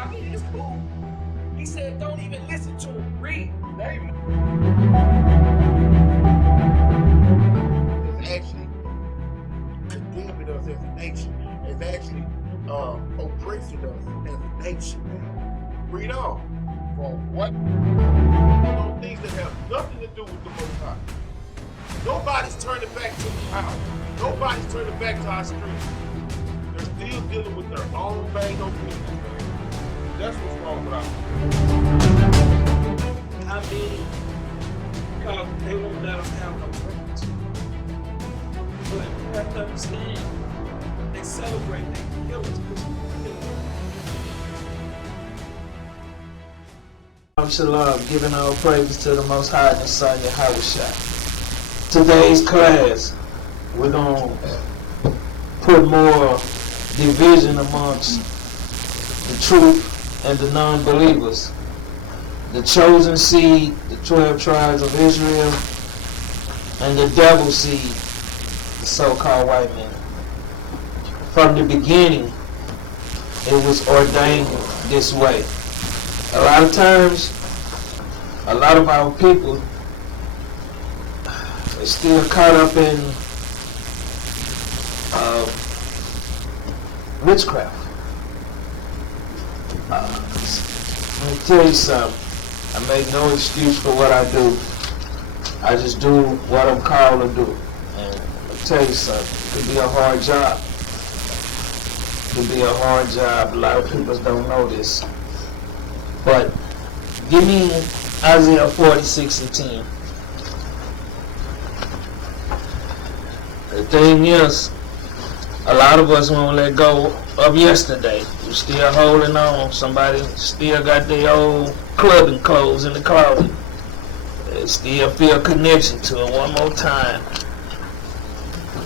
I mean, it's cool. He said, don't even listen to him. Read. Amen. It's actually condemning us as a nation. It's actually oppressing us as a nation, man. Read on. For what? Those things that have nothing to do with the Most High. Nobody's turning back to the power. Nobody's turning back to our streets. They're still dealing with their own bang on business, man. That's what's wrong with our I mean, because they won't let them have no rights. But you have to understand, they celebrate their killers. Shalom, giving all praises to the Most High and His Son Yahushua. Today's class, we're going to put more division amongst the truth and the non-believers. The chosen seed, the 12 tribes of Israel, and the devil seed, the so-called white man. From the beginning, it was ordained this way. A lot of times, a lot of our people are still caught up in witchcraft. Let me tell you something. I make no excuse for what I do. I just do what I'm called to do. And I'll tell you something. It could be a hard job. It could be a hard job. A lot of people don't know this. But give me Isaiah 46:10. The thing is, a lot of us won't let go of yesterday. We're still holding on. Somebody still got their old clubbing clothes in the closet. They still feel a connection to it. One more time.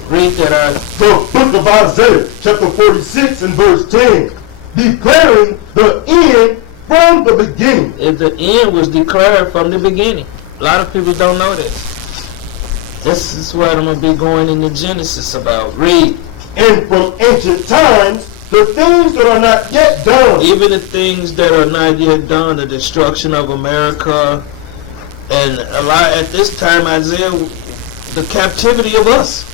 Read that out. The book of Isaiah, chapter 46 and verse 10, declaring the end from the beginning. If the end was declared from the beginning. A lot of people don't know this. This is what I'm going to be going into Genesis about. Read. And from ancient times, the things that are not yet done. Even the things that are not yet done, the destruction of America, and a lot at this time, Isaiah, the captivity of us.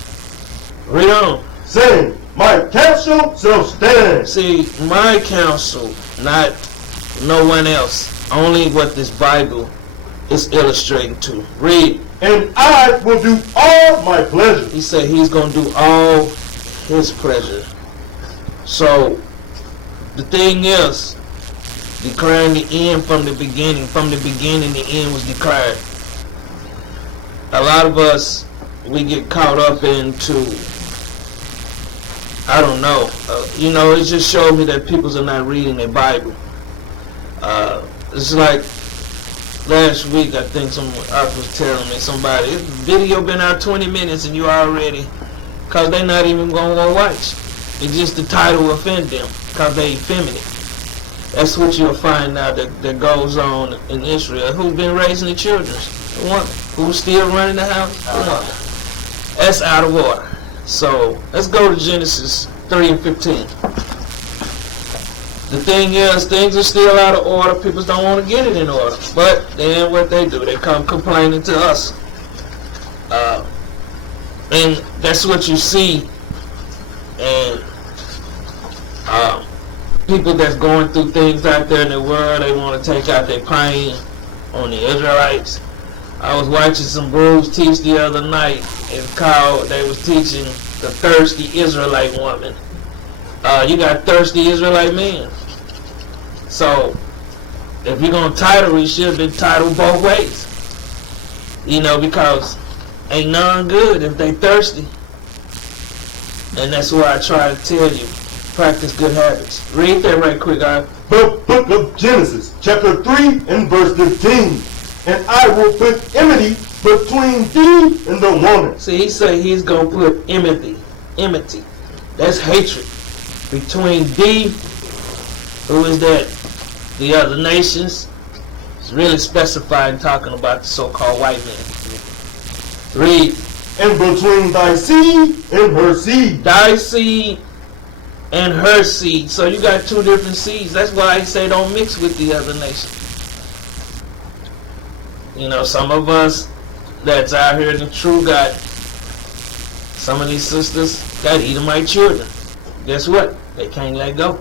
Read on. Saying, my counsel shall stand. See, my counsel, not no one else. Only what this Bible is illustrating to. Read. And I will do all my pleasure. He said he's going to do all his pleasure. So, the thing is, declaring the end from the beginning. From the beginning, the end was declared. A lot of us, we get caught up into, I don't know. It just showed me that people are not reading their Bible. It's like last week, I think I was telling me somebody, this video been out 20 minutes and you already, because they not even going to watch. It's just the title will offend them, because they effeminate. That's what you'll find out that goes on in Israel. Who's been raising the children? The woman. Who's still running the house? The woman. That's out of order. So, let's go to Genesis 3:15. The thing is, things are still out of order. People don't want to get it in order. But then what they do, they come complaining to us. And that's what you see. And people that's going through things out there in the world, they want to take out their pain on the Israelites. I was watching some bros teach the other night. They was teaching the thirsty Israelite woman. You got thirsty Israelite men. So, if you're going to title, it should have been titled both ways. Because ain't none good if they thirsty. And that's why I try to tell you, practice good habits. Read that right quick, guys. The book of Genesis, chapter 3 and verse 15. And I will put enmity between thee and the woman. See, he say he's going to put enmity. That's hatred. Between thee, who is that? The other nations. It's really specifying, talking about the so-called white man. Read. And between thy seed and her seed. Thy seed and her seed. So you got two different seeds. That's why I say don't mix with the other nation. You know, some of us that's out here in the true God, some of these sisters got Edomite children. Guess what? They can't let go.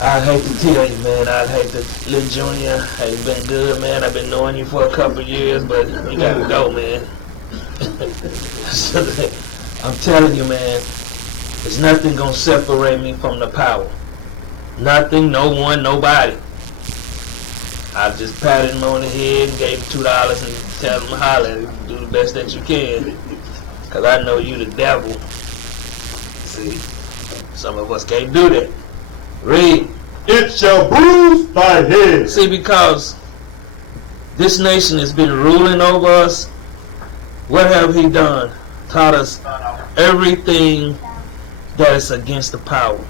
I'd hate to tell you, man. I'd hate to, little Junior. Hey, it's been good, man. I've been knowing you for a couple of years, but you gotta go, man. I'm telling you, man. There's nothing gonna separate me from the power. Nothing, no one, nobody. I just patted him on the head and gave him $2 and tell him to holler. Do the best that you can. Because I know you the devil. See, some of us can't do that. Read. It shall bruise thy head. See, because this nation has been ruling over us, what have he done? Taught us everything that is against the power.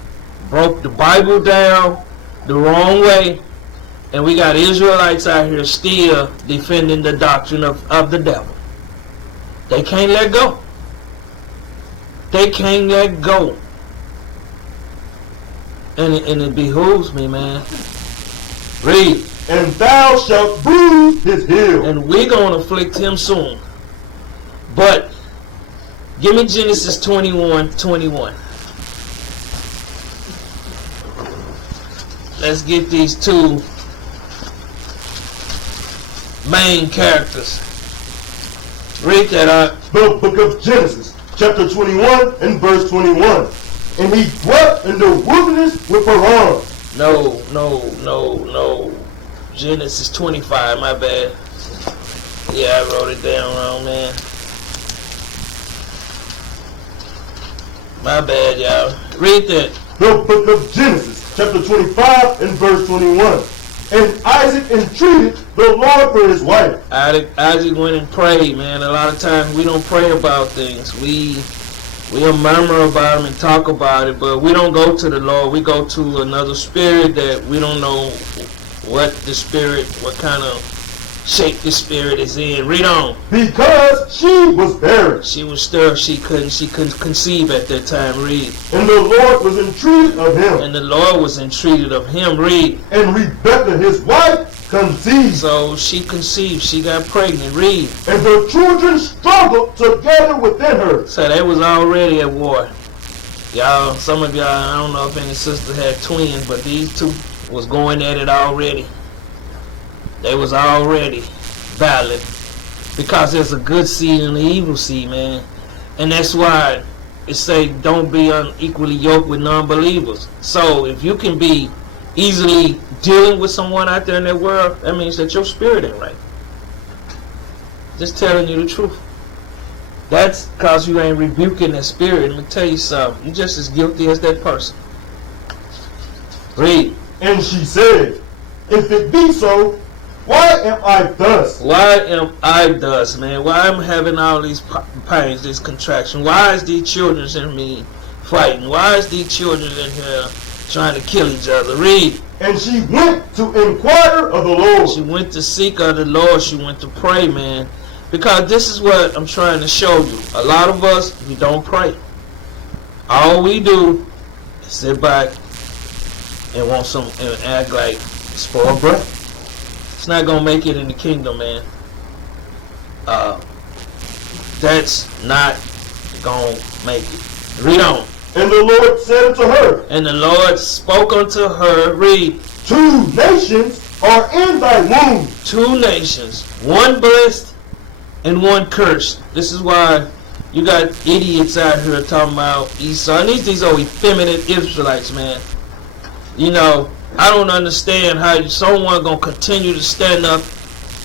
Broke the Bible down the wrong way, and we got Israelites out here still defending the doctrine of the devil. They can't let go. They can't let go. And it behooves me, man. Read. And thou shalt bruise his heel. And we're going to afflict him soon. But, give me Genesis 21:21. Let's get these two main characters. Read that out. The book of Genesis, chapter 21 and verse 21. And he dwelt in the wilderness with Haran. No. Genesis 25, my bad. Yeah, I wrote it down wrong, man. My bad, y'all. Read that. The book of Genesis, chapter 25 and verse 21. And Isaac entreated the Lord for his wife. Isaac went and prayed, man. A lot of times we don't pray about things. We'll murmur about them and talk about it, but we don't go to the Lord. We go to another spirit that we don't know what kind of shape the spirit is in. Read on. Because she was barren. She was stirred. She couldn't conceive at that time. Read. And the Lord was entreated of him. And the Lord was entreated of him. Read. And Rebekah his wife conceived. So she conceived. She got pregnant. Read. And the children struggled together within her. So they was already at war. Y'all, some of y'all, I don't know if any sister had twins, but these two was going at it already. They was already valid. Because there's a good seed and an evil seed, man. And that's why it say don't be unequally yoked with non-believers. So if you can be easily dealing with someone out there in that world, that means that your spirit ain't right. Just telling you the truth. That's because you ain't rebuking that spirit. Let me tell you something. You're just as guilty as that person. Read. And she said, if it be so, why am I thus? Why am I thus, man? Why am I having all these pains, this contraction? Why is these children in me fighting? Why is these children in here trying to kill each other? Read. And she went to inquire of the Lord. She went to seek of the Lord. She went to pray, man. Because this is what I'm trying to show you. A lot of us, we don't pray. All we do is sit back and want some and act like it's for a break. It's not gonna make it in the kingdom, man. That's not gonna make it. Read on. And the Lord said unto her. And the Lord spoke unto her. Read. 2 nations are in thy womb. 2 nations, one blessed and one cursed. This is why you got idiots out here talking about Esau. And these are effeminate Israelites, man. You know, I don't understand how someone gonna continue to stand up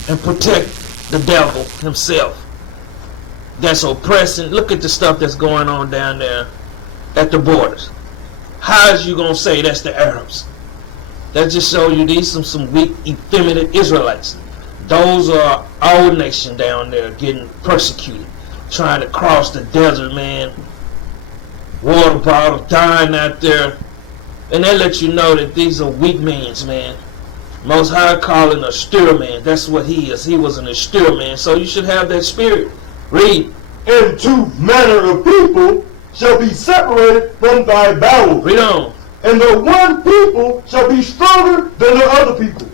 and protect the devil himself. That's oppressing. Look at the stuff that's going on down there at the borders. How is you gonna say that's the Arabs? That just show you these some weak, effeminate Israelites. Those are our nation down there getting persecuted, trying to cross the desert, man. Water bottles dying out there. And that lets you know that these are weak men, man. Most High calling a stir man. That's what he is. He wasn't a stir man. So you should have that spirit. Read. And 2 manner of people shall be separated from thy bowels. Read on. And the one people shall be stronger than the other people,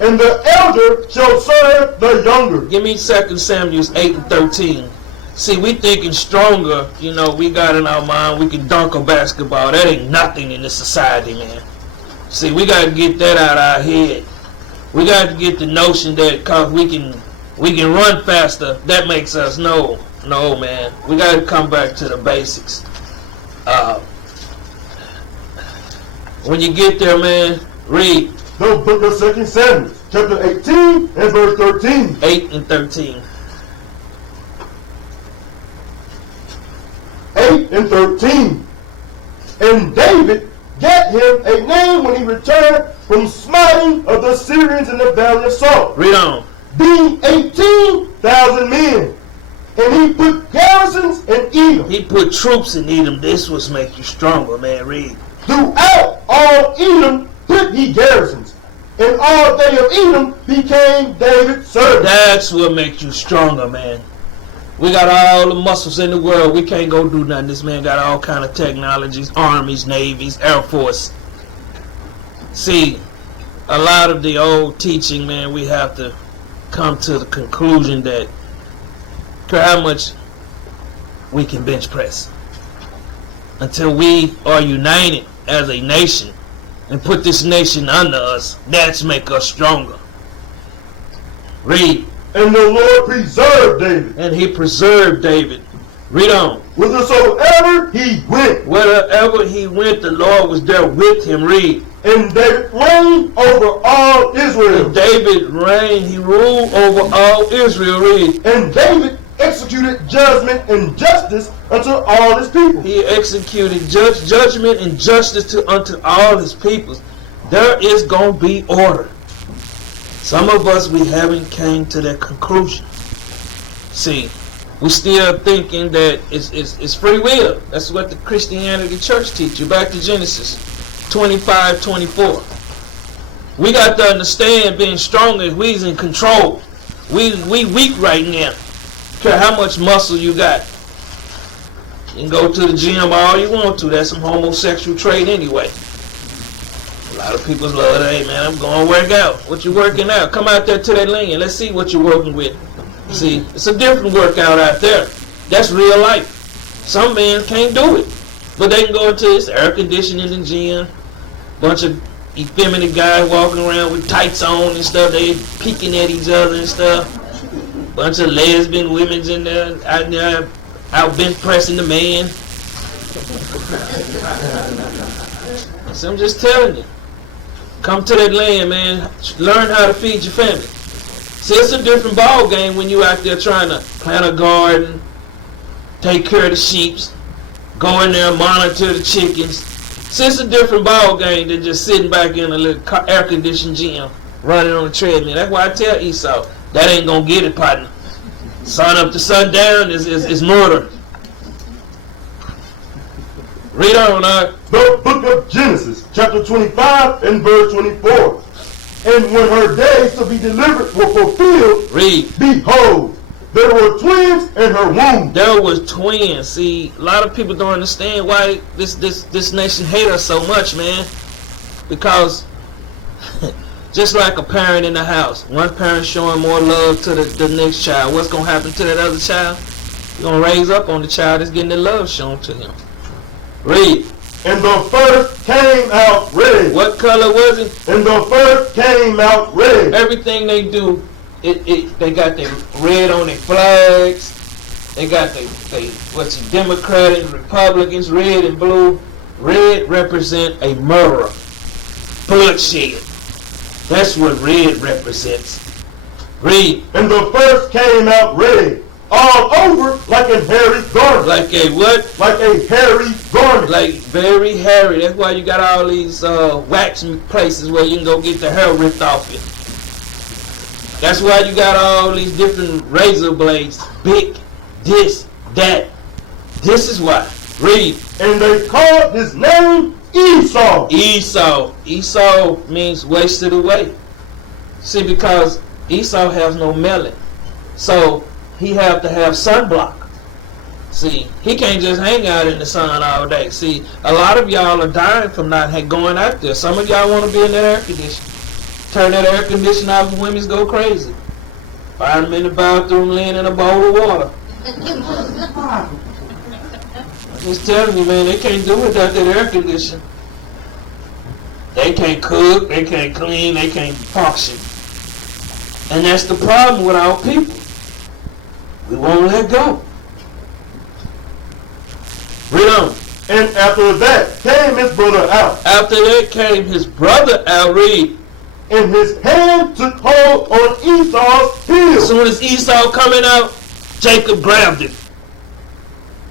and the elder shall serve the younger. Give me 2 Samuel 8 and 13. See, we thinking stronger, you know, we got in our mind, we can dunk a basketball. That ain't nothing in this society, man. See, we got to get that out of our head. We got to get the notion that because we can run faster, that makes us no, man. We got to come back to the basics. When you get there, man, read. The book of 2 Samuel, chapter 18 and verse 13. 8 and 13. 8 and 13. And David got him a name when he returned from smiting of the Syrians in the valley of Salt, Read on. being 18,000 men. And he put garrisons in Edom. He put troops in Edom. This was make you stronger, man. Read. Throughout all Edom put he garrisons, and all they of Edom became David's servants. That's what makes you stronger, man. We got all the muscles in the world. We can't go do nothing. This man got all kind of technologies, armies, navies, air force. See, a lot of the old teaching, man, we have to come to the conclusion that how much we can bench press until we are united as a nation and put this nation under us. That's make us stronger. Read. And the Lord preserved David. And he preserved David. Read on. Whithersoever he went. Wherever he went, the Lord was there with him. Read. And David reigned over all Israel. And David reigned, he ruled over all Israel. Read. And David executed judgment and justice unto all his people. He executed judgment and justice unto all his peoples. There is going to be order. Some of us, we haven't came to that conclusion. See, we still thinking that it's free will. That's what the Christianity church teach you. Back to Genesis 25:24. We got to understand being stronger, we's in control. We weak right now. Care how much muscle you got. You can go to the gym all you want to. That's some homosexual trait anyway. A lot of people love that. Hey man, I'm going to work out. What you working out? Come out there to that lane. Let's see what you're working with. See, it's a different workout out there. That's real life. Some men can't do it. But they can go into this air conditioning in the gym. Bunch of effeminate guys walking around with tights on and stuff. They peeking at each other and stuff. Bunch of lesbian women's in there out bench pressing the man. So I'm just telling you. Come to that land, man. Learn how to feed your family. See, it's a different ball game when you out there trying to plant a garden, take care of the sheep, go in there, monitor the chickens. See, it's a different ball game than just sitting back in a little air-conditioned gym, running on a treadmill. That's why I tell Esau, that ain't gonna get it, partner. Sun up to sundown is murder. Read on, The book of Genesis, chapter 25 and verse 24. And when her days to be delivered were fulfilled, read. Behold, there were twins in her womb. There was twins. See, a lot of people don't understand why this nation hate us so much, man. Because just like a parent in the house, one parent showing more love to the next child, what's going to happen to that other child? You're going to raise up on the child that's getting the love shown to him. Read. And the first came out red. What color was it? And the first came out red. Everything they do, they got their red on their flags. They got what's it, Democratic, Republicans, red and blue. Red represent a murderer, bloodshed. That's what red represents. Read. And the first came out red, all over like a hairy garment. Like a what? Like a hairy garment. Like very hairy. That's why you got all these waxing places where you can go get the hair ripped off you. That's why you got all these different razor blades. Big, this, that. This is why. Read. And they called his name Esau. Esau. Esau means wasted away. See, because Esau has no melon. So he have to have sunblock. See, he can't just hang out in the sun all day. See, a lot of y'all are dying from not going out there. Some of y'all want to be in that air conditioner. Turn that air conditioner off and women go crazy. Find them in the bathroom laying in a bowl of water. I'm just telling you, man, they can't do without that air conditioner. They can't cook, they can't clean, they can't function. And that's the problem with our people. We won't let go. Read on. And after that came his brother out. After that came his brother out. Read. And his hand took hold on Esau's heel. As soon as Esau coming out, Jacob grabbed him.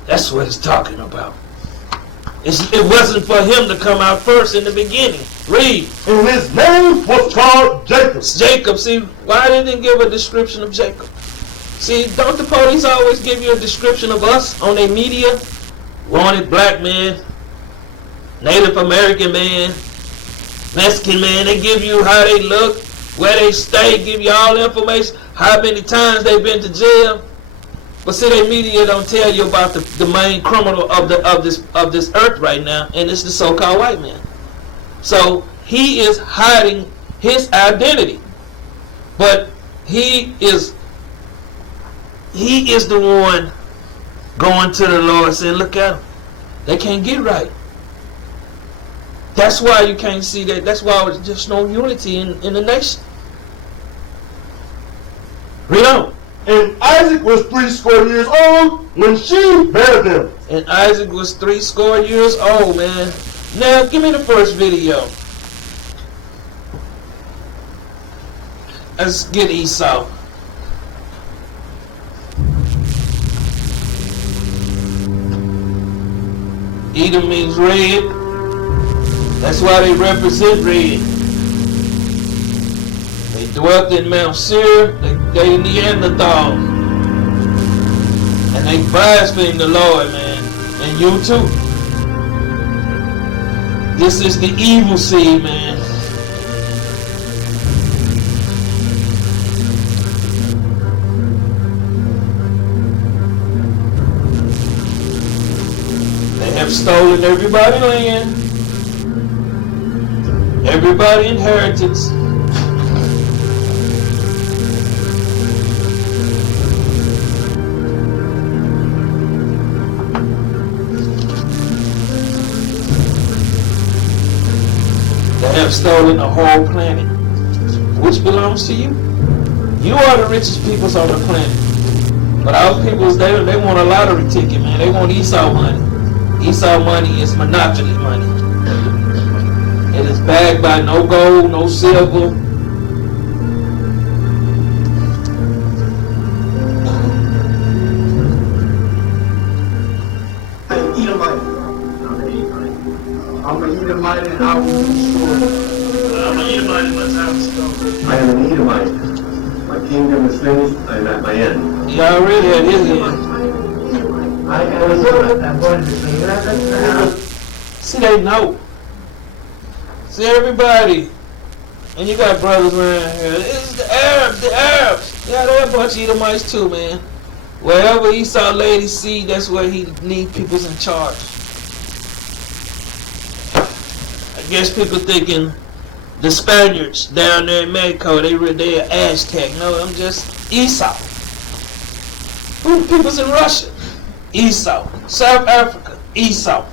That's what it's talking about. It wasn't for him to come out first in the beginning. Read. And his name was called Jacob. Jacob. See, why didn't he give a description of Jacob? See, don't the police always give you a description of us on their media? Wanted black man, Native American man, Mexican man. They give you how they look, where they stay, give you all the information, how many times they've been to jail. But see, their media don't tell you about the main criminal of this earth right now, and it's the so-called white man. So he is hiding his identity, but he is the one going to the Lord saying, look at them. They can't get right. That's why you can't see that. That's why there's just no unity in the nation. Read on. And Isaac was 80 years old when she bare them. And Isaac was 80 years old, man. Now, give me the first video. Let's get Esau. Edom means red. That's why they represent red. They dwelt in Mount Seir. They Neanderthals. And they blasphemed the Lord, man. And you too. This is the evil seed, man. Stolen everybody's land, everybody's inheritance. They have stolen the whole planet, which belongs to you. You are the richest peoples on the planet. But our peoples, they want a lottery ticket, man. They want Esau money. Esau money is monopoly money. It is bagged by no gold, no silver. I'm an Edomite and I will destroy. I'm an Edomite and my time is gone. I am an Edomite. My kingdom is finished. I am at my end. He already had his end. I am a servant. I'm going to be that. See, they know. See, everybody. And you got brothers around here. This is the Arabs. Yeah, they're a bunch of Edomites too, man. Wherever Esau laid his seed, that's where he need people's in charge. I guess people thinking the Spaniards down there in Mexico, they're Aztec. No, I'm just Esau. Who the people's in Russia? Esau. South Africa, Esau.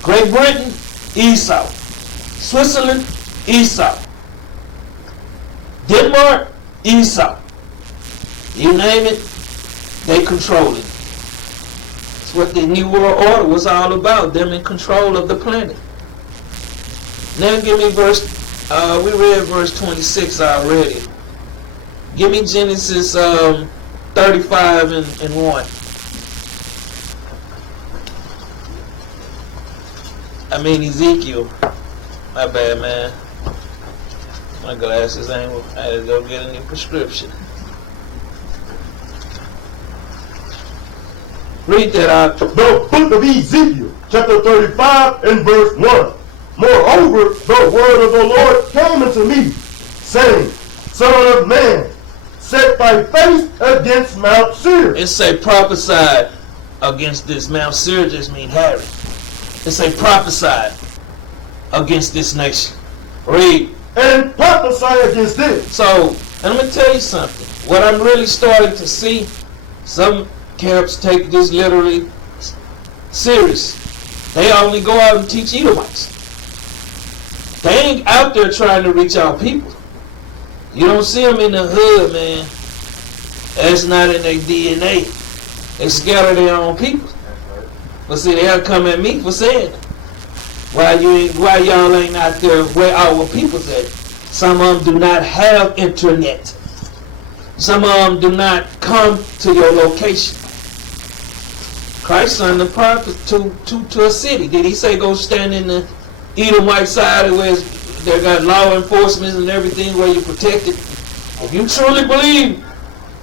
Great Britain, Esau. Switzerland, Esau. Denmark, Esau. You name it, they control it. It's what the New World Order was all about, them in control of the planet. Now give me we read verse 26 already. Give me Genesis 35 and 1. I mean Ezekiel. My bad, man. My glasses ain't. I had to go get a new prescription. Read that out. The book of Ezekiel, chapter 35 and verse 1. Moreover, the word of the Lord came unto me, saying, Son of man, set thy face against Mount Seir. It say prophesied. against this. Mount Seir just mean Harry. It say prophesied against this nation. Read. And prophesy against this. So, let me tell you something. What I'm really starting to see, some camps take this literally serious. They only go out and teach Edomites. They ain't out there trying to reach our people. You don't see them in the hood, man. That's not in their DNA. They scatter their own people. But see, they'll come at me for saying it. Why y'all ain't out there where our people's at? Some of them do not have internet. Some of them do not come to your location. Christ sent the prophet to a city. Did he say go stand in the Edomite side where they got law enforcement and everything where you're protected? If you truly believe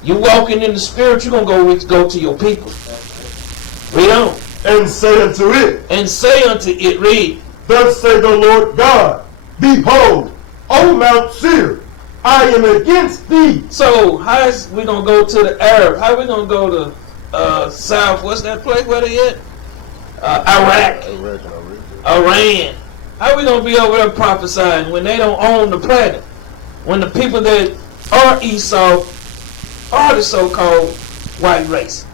you walking in the spirit, you're going to go to your people. Read on. And say unto it. And say unto it, read. Thus say the Lord God, behold, O Mount Seir, I am against thee. So how is we going to go to the Arab? How we going to go to South, what's that place where they at? Iraq. Iran. How we going to be over there prophesying when they don't own the planet? When the people that are Esau are the so-called white race.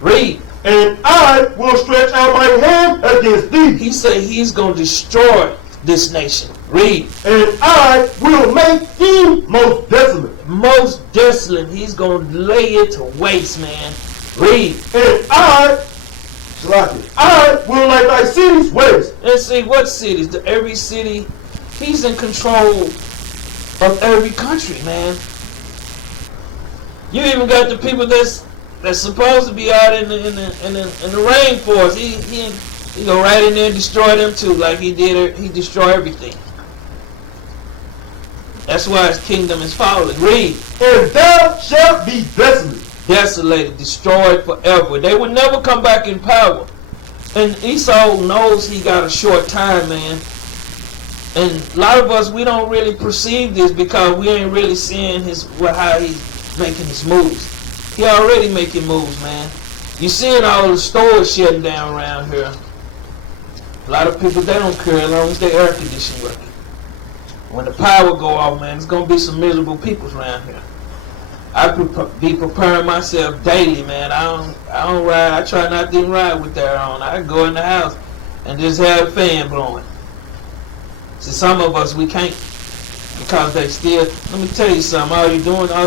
Read. And I will stretch out my hand against thee. He said he's going to destroy this nation. Read. And I will make thee most desolate. Most desolate. He's going to lay it to waste, man. Read. And I will lay thy cities waste. Let's see, what cities? Every city. He's in control of every country, man. You even got the people that's supposed to be out in the rainforest. He go right in there and destroy them too, like he did. He destroyed everything. That's why his kingdom is falling. Read. And thou shalt be desolate. Desolated, destroyed forever. They would never come back in power. And Esau knows he got a short time, man. And a lot of us, we don't really perceive this because we ain't really seeing how he's making his moves. He already making moves, man. You seeing all the stores shutting down around here. A lot of people, they don't care as long as their air conditioning working. When the power go off, man, it's going to be some miserable people around here. I be preparing myself daily, man. I don't ride. I try not to ride with that on. I go in the house and just have a fan blowing. See, some of us, we can't. Because they still, let me tell you something, all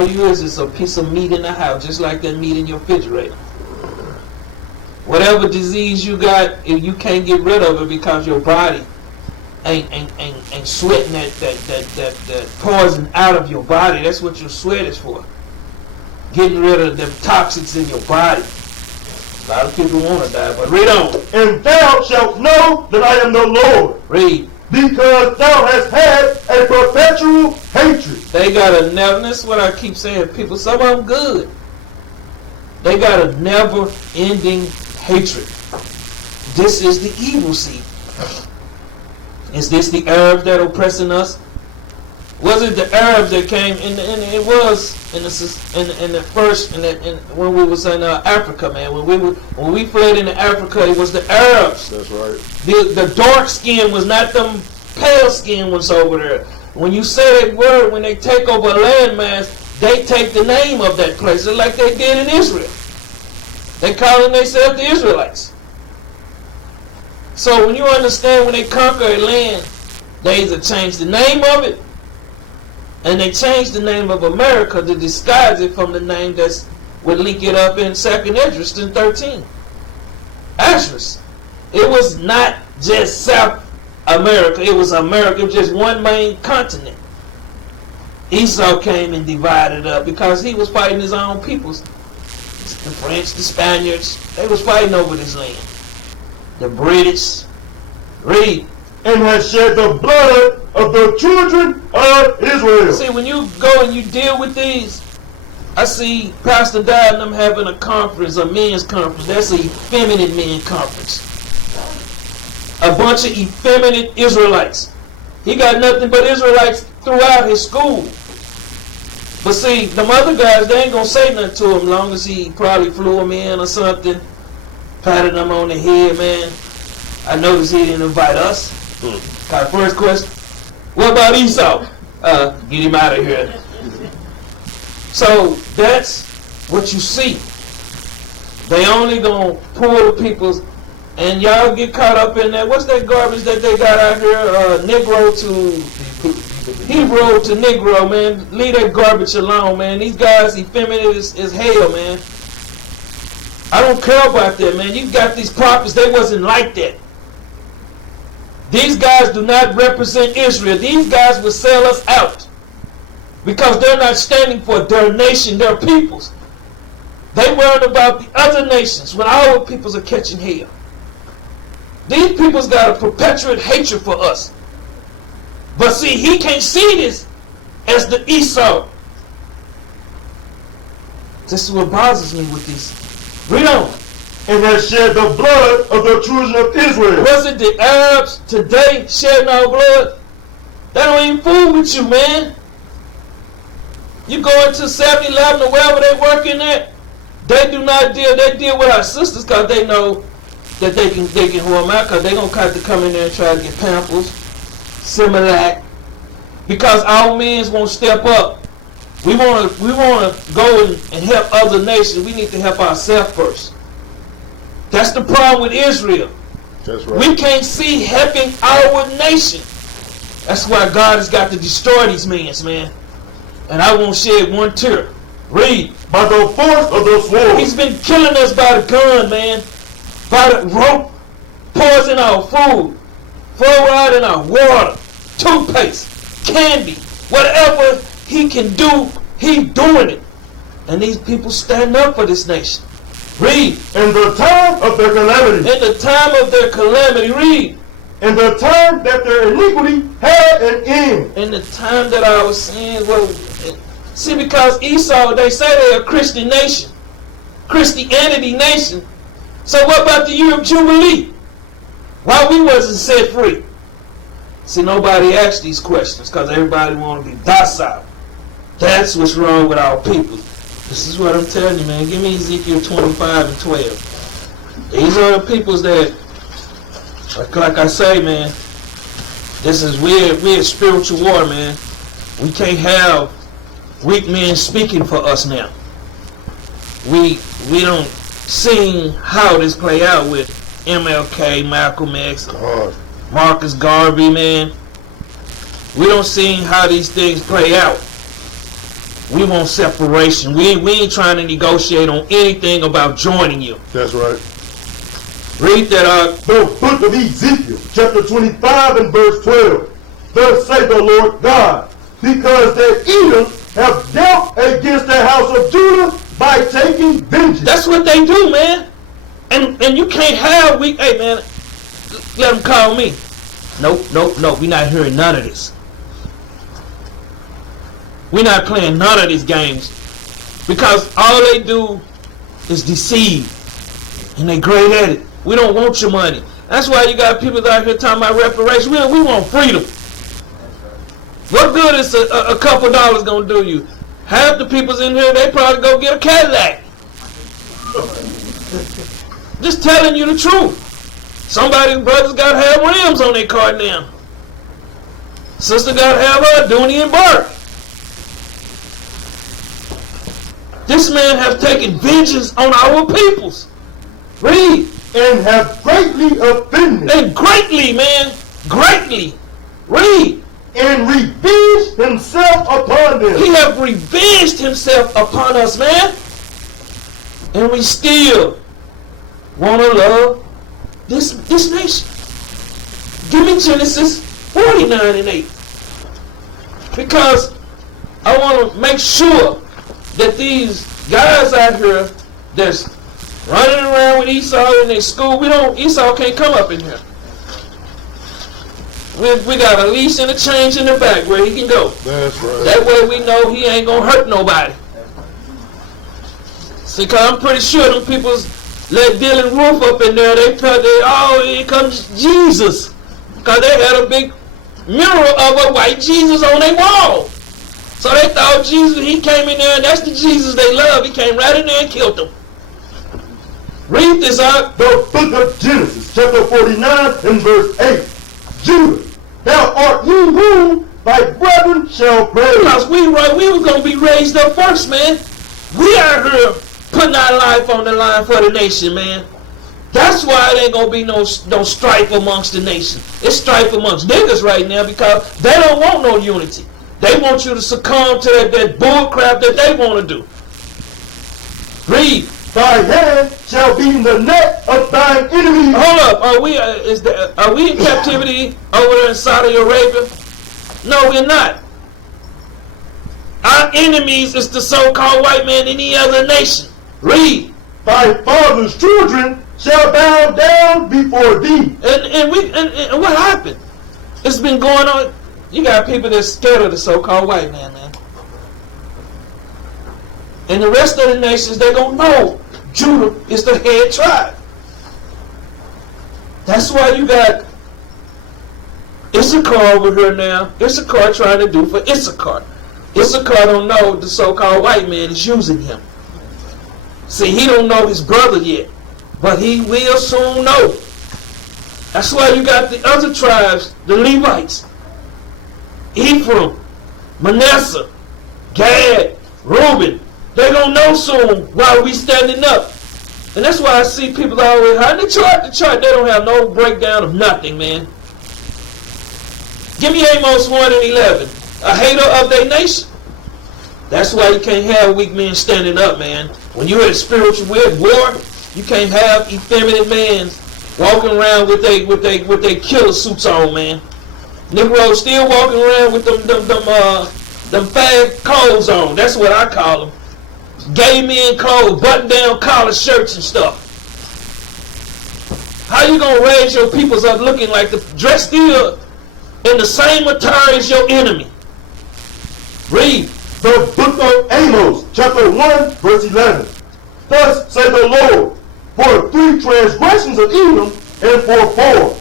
you is a piece of meat in the house, just like that meat in your refrigerator. Whatever disease you got, if you can't get rid of it because your body ain't sweating that poison out of your body, that's what your sweat is for. Getting rid of the toxins in your body. A lot of people want to die, but read on. And thou shalt know that I am the Lord. Read. Because thou hast had a perpetual hatred. They got a never, that's what I keep saying, people, some of them good. They got a never-ending hatred. This is the evil seed. Is this the Arabs that are oppressing us? Was it the Arabs that came in? It was when we was in Africa, man. When we fled into Africa, it was the Arabs. That's right. The dark skin was not them pale skin ones over there. When you say that word, when they take over a landmass, they take the name of that place, just like they did in Israel. They calling themselves the Israelites. So when you understand, when they conquer a land, they either change the name of it, and they changed the name of America to disguise it from the name that would link it up in 2nd Esdras in 13. Esdras. It was not just South America. It was America. It was just one main continent. Esau came and divided up because he was fighting his own peoples. The French, the Spaniards, they was fighting over this land. The British. Read. And has shed the blood of the children of Israel. See, when you go and you deal with these, I see Pastor Dad and them having a conference, a men's conference. That's an effeminate men conference. A bunch of effeminate Israelites. He got nothing but Israelites throughout his school. But see, them other guys, they ain't going to say nothing to him long as he probably flew them in or something. patted him on the head, man. I noticed he didn't invite us. Got first question. What about Esau? Get him out of here. So that's what you see. They only gonna pull the people's, and y'all get caught up in that. What's that garbage that they got out here? Negro to Hebrew to Negro, man. Leave that garbage alone, man. These guys effeminate as hell, man. I don't care about that, man. You got these prophets, they wasn't like that. These guys do not represent Israel. These guys will sell us out because they're not standing for their nation, their peoples. They worried about the other nations when our peoples are catching hell. These peoples got a perpetual hatred for us. But see, he can't see this as the Esau. This is what bothers me with these. Read on. And has shed the blood of the children of Israel. Was it the Arabs today shedding our blood? That don't even fool with you, man. You go into 7-Eleven or wherever they working at, they do not deal. They deal with our sisters because they know that they can hold them out because they're gonna have to come in there and try to get Pampers, Similac, because our men won't step up. We wanna go and help other nations. We need to help ourselves first. That's the problem with Israel. That's right. We can't see helping our nation. That's why God has got to destroy these men, man. And I won't shed one tear. Read. By the force of the sword. He's been killing us by the gun, man. By the rope. Poison our food. Fluoride in our water. Toothpaste. Candy. Whatever he can do, he's doing it. And these people stand up for this nation. Read. In the time of their calamity. In the time of their calamity. Read. In the time that their iniquity had an end. In the time that our sins were. See, because Esau, they say they're a Christian nation. Christianity nation. So what about the year of Jubilee? Why we wasn't set free? See, nobody asks these questions because everybody want to be docile. That's what's wrong with our people. This is what I'm telling you, man. Give me Ezekiel 25 and 12. These are the peoples that, like I say, man, this is we're spiritual war, man. We can't have weak men speaking for us now. We don't see how this play out with MLK, Malcolm X, Marcus Garvey, man. We don't see how these things play out. We want separation. We ain't trying to negotiate on anything about joining you. That's right. Read that The book of Ezekiel, chapter 25 and verse 12. Thus saith the Lord God, because their eaters have dealt against the house of Judah by taking vengeance. That's what they do, man. And you can't have hey man, let them call me. Nope, we're not hearing none of this. We're not playing none of these games because all they do is deceive, and they great at it. We don't want your money. That's why you got people out here talking about reparations. We want freedom. What good is a couple dollars gonna do you? Half the people's in here, they probably go get a Cadillac. Just telling you the truth. Somebody's brothers got to have rims on their car now. Sister got to have her Dooney and Burke. This man has taken vengeance on our peoples. Read. And have greatly offended. And greatly, man. Greatly. Read. And revenged himself upon them. He have revenged himself upon us, man. And we still want to love this nation. Give me Genesis 49 and 8. Because I want to make sure that these guys out here that's running around with Esau in their school, Esau can't come up in here. We got a leash and a change in the back where he can go. That's right. That way we know he ain't gonna hurt nobody. See, cause I'm pretty sure them people's let Dylan Roof up in there, they felt here comes Jesus. Cause they had a big mirror of a white Jesus on their wall. So they thought Jesus, he came in there and that's the Jesus they love. He came right in there and killed them. Read this out. The book of Genesis, chapter 49 and verse 8. Judah, thou art ye whom thy brethren shall praise. Because we was going to be raised up first, man. We are here putting our life on the line for the nation, man. That's why it ain't going to be no strife amongst the nation. It's strife amongst niggas right now because they don't want no unity. They want you to succumb to that bull crap that they want to do. Read. Thy hand shall be in the neck of thine enemies. Hold up. Are we in captivity over there in Saudi Arabia? No, we're not. Our enemies is the so-called white man in any other nation. Read. Thy father's children shall bow down before thee. And what happened? It's been going on. You got people that's scared of the so-called white man. And the rest of the nations, they're going to know Judah is the head tribe. That's why you got Issachar over here now. Issachar trying to do for Issachar. Issachar don't know the so-called white man is using him. See, he don't know his brother yet, but he will soon know. That's why you got the other tribes, the Levites, Ephraim, Manasseh, Gad, Reuben. They're going to know soon while we standing up. And that's why I see people always hiding the chart. They don't have no breakdown of nothing, man. Give me Amos 1 and 11. A hater of their nation. That's why you can't have weak men standing up, man. When you're at a spiritual war, you can't have effeminate men walking around with they killer suits on, man. Negroes still walking around with them fag clothes on. That's what I call them. Gay men clothes, button-down collar shirts and stuff. How you gonna raise your peoples up looking like dressed still in the same attire as your enemy? Read. The book of Amos, chapter 1, verse 11. Thus saith the Lord, for 3 transgressions of Edom, and for 4,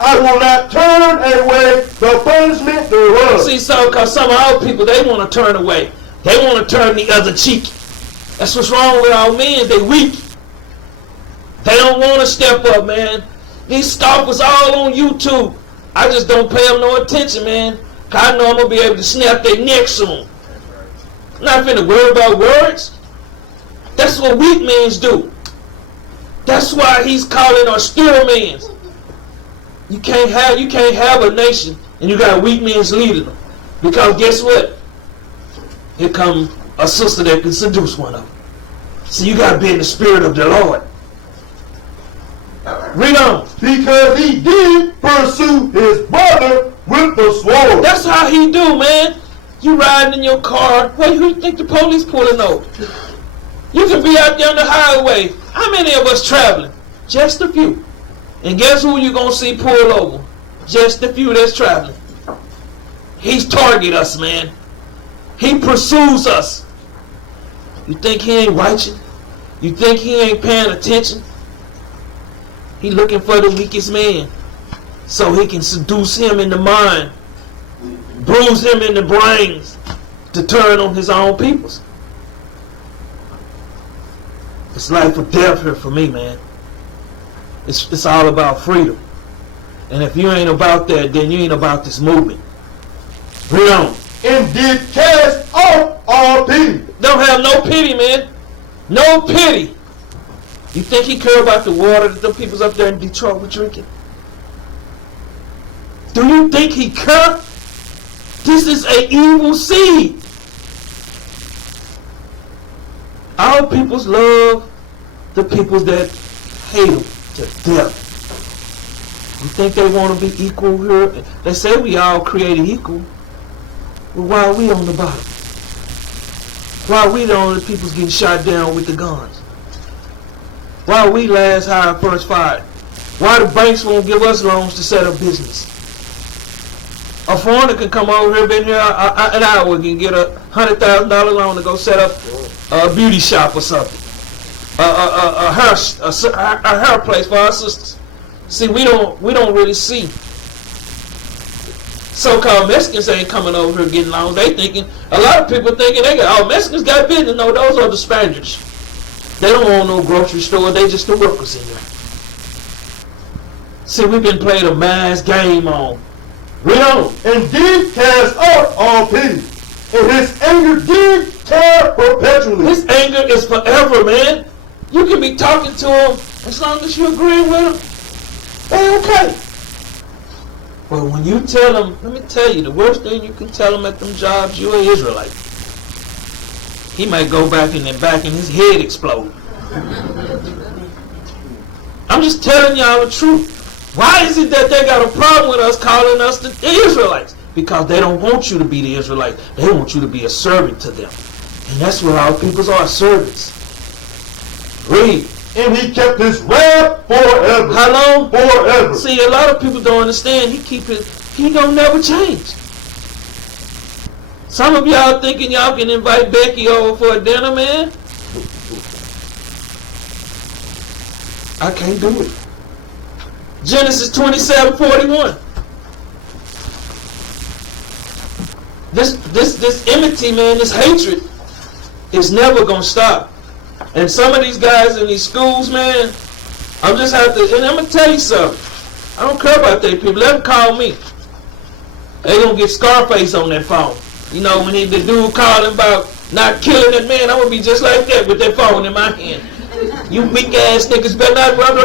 I will not turn away the punishment thereof. See, so because some of our people, they want to turn away. They want to turn the other cheek. That's what's wrong with our men. They weak. They don't want to step up, man. These scoffers all on YouTube. I just don't pay them no attention, man. Because I know I'm going to be able to snap their neck soon. I'm not finna worry about words. That's what weak men do. That's why he's calling our still men. You can't have a nation and you got weak men leading them. Because guess what? Here come a sister that can seduce one of them. So you got to be in the spirit of the Lord. Read on. Because he did pursue his brother with the sword. That's how he do, man. You riding in your car. What do you think the police pulling over? You can be out there on the highway. How many of us traveling? Just a few. And guess who you going to see pull over? Just a few that's traveling. He's target us, man. He pursues us. You think he ain't watching? You think he ain't paying attention? He looking for the weakest man so he can seduce him in the mind, bruise him in the brains to turn on his own peoples. It's life or death here for me, man. It's all about freedom. And if you ain't about that, then you ain't about this movement. Read on. And did cast off all pity. Don't have no pity, man. No pity. You think he care about the water that the people's up there in Detroit were drinking? Do you think he care? This is an evil seed. Our peoples love the peoples that hate them to death. You think they want to be equal here? They say we all created equal. Well, why are we on the bottom? Why are we the only peoples getting shot down with the guns? Why are we last hired, first fired? Why the banks won't give us loans to set up business? A foreigner can come over here, been here an hour, can get a $100,000 loan to go set up a beauty shop or something. A hair place for our sisters. See, we don't really see. So-called Mexicans ain't coming over here getting loans. They thinking, a lot of people thinking Mexicans got business. No, those are the Spaniards. They don't own no grocery store. They just the workers in there. See, we've been playing a man's game on. Read on. And did cast out all pity. And his anger did tear perpetually. His anger is forever, man. You can be talking to him as long as you agree with him. They okay. But when you tell them, let me tell you, the worst thing you can tell them at them jobs, you're an Israelite. He might go back in and his head explode. I'm just telling y'all the truth. Why is it that they got a problem with us calling us the Israelites? Because they don't want you to be the Israelite. They want you to be a servant to them. And that's what our peoples are, servants. Read. And he kept his wrath forever. How long? Forever. See, a lot of people don't understand. He don't never change. Some of y'all thinking y'all can invite Becky over for a dinner, man. I can't do it. Genesis 27:41. This enmity, man, this hatred is never gonna stop. And some of these guys in these schools, man, and I'm gonna tell you something. I don't care about they people. Let them call me. They gonna get Scarface on that phone. You know, when the dude calling about not killing that man, I'm gonna be just like that with that phone in my hand. You weak ass niggas better not run.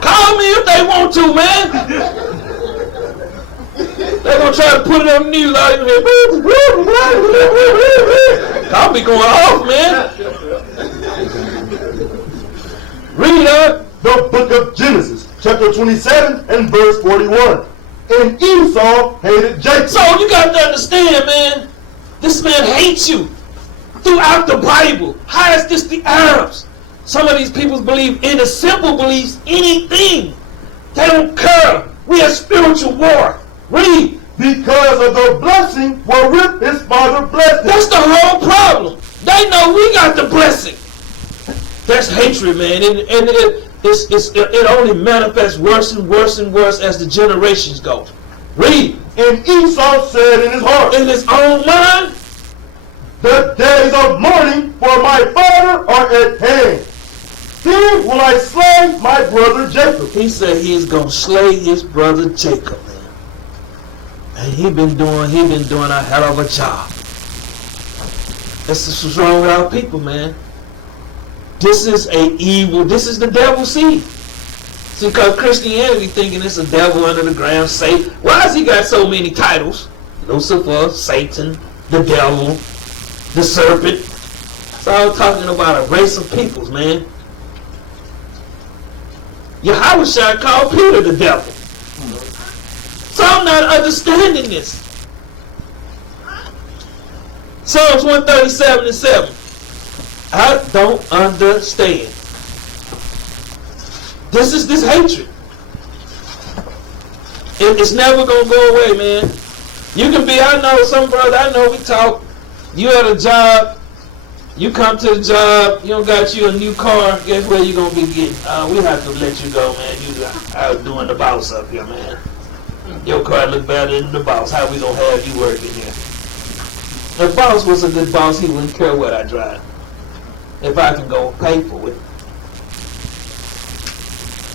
Call me if they want to, man. They're gonna try to put it on the news out here. I'll be going off, man. Read up. The book of Genesis, chapter 27 and verse 41. And Esau hated Jacob. So you got to understand, man. This man hates you throughout the Bible. How is this the Arabs? Some of these people believe in the simple beliefs, anything. They don't care. We have spiritual war. Read. Because of the blessing wherewith his father blessed him. That's the whole problem. They know we got the blessing. That's hatred, man. And it only manifests worse and worse and worse as the generations go. Read. And Esau said in his heart, In his own mind, the days of mourning for my father are at hand. Then will I slay my brother Jacob. he said he's gonna slay his brother Jacob, man. And he been doing a hell of a job. That's what's wrong with our people, man. This is the devil's seed. See, because Christianity thinking it's a devil under the ground, Satan. Why has he got so many titles? Lucifer, Satan, the devil, the serpent. It's all talking about a race of peoples, man. Yahushua called Peter the devil. So I'm not understanding this. Psalms 137:7. I don't understand. This is this hatred. It's never gonna go away, man. You can be, I know some brother, I know we talk. You at a job, you come to the job, you don't got you a new car, guess where you gonna be getting? We have to let you go, man. You out doing the boss up here, man. Your car look better than the boss. How we gonna have you working here? If the boss was a good boss, he wouldn't care what I drive. If I can go pay for it.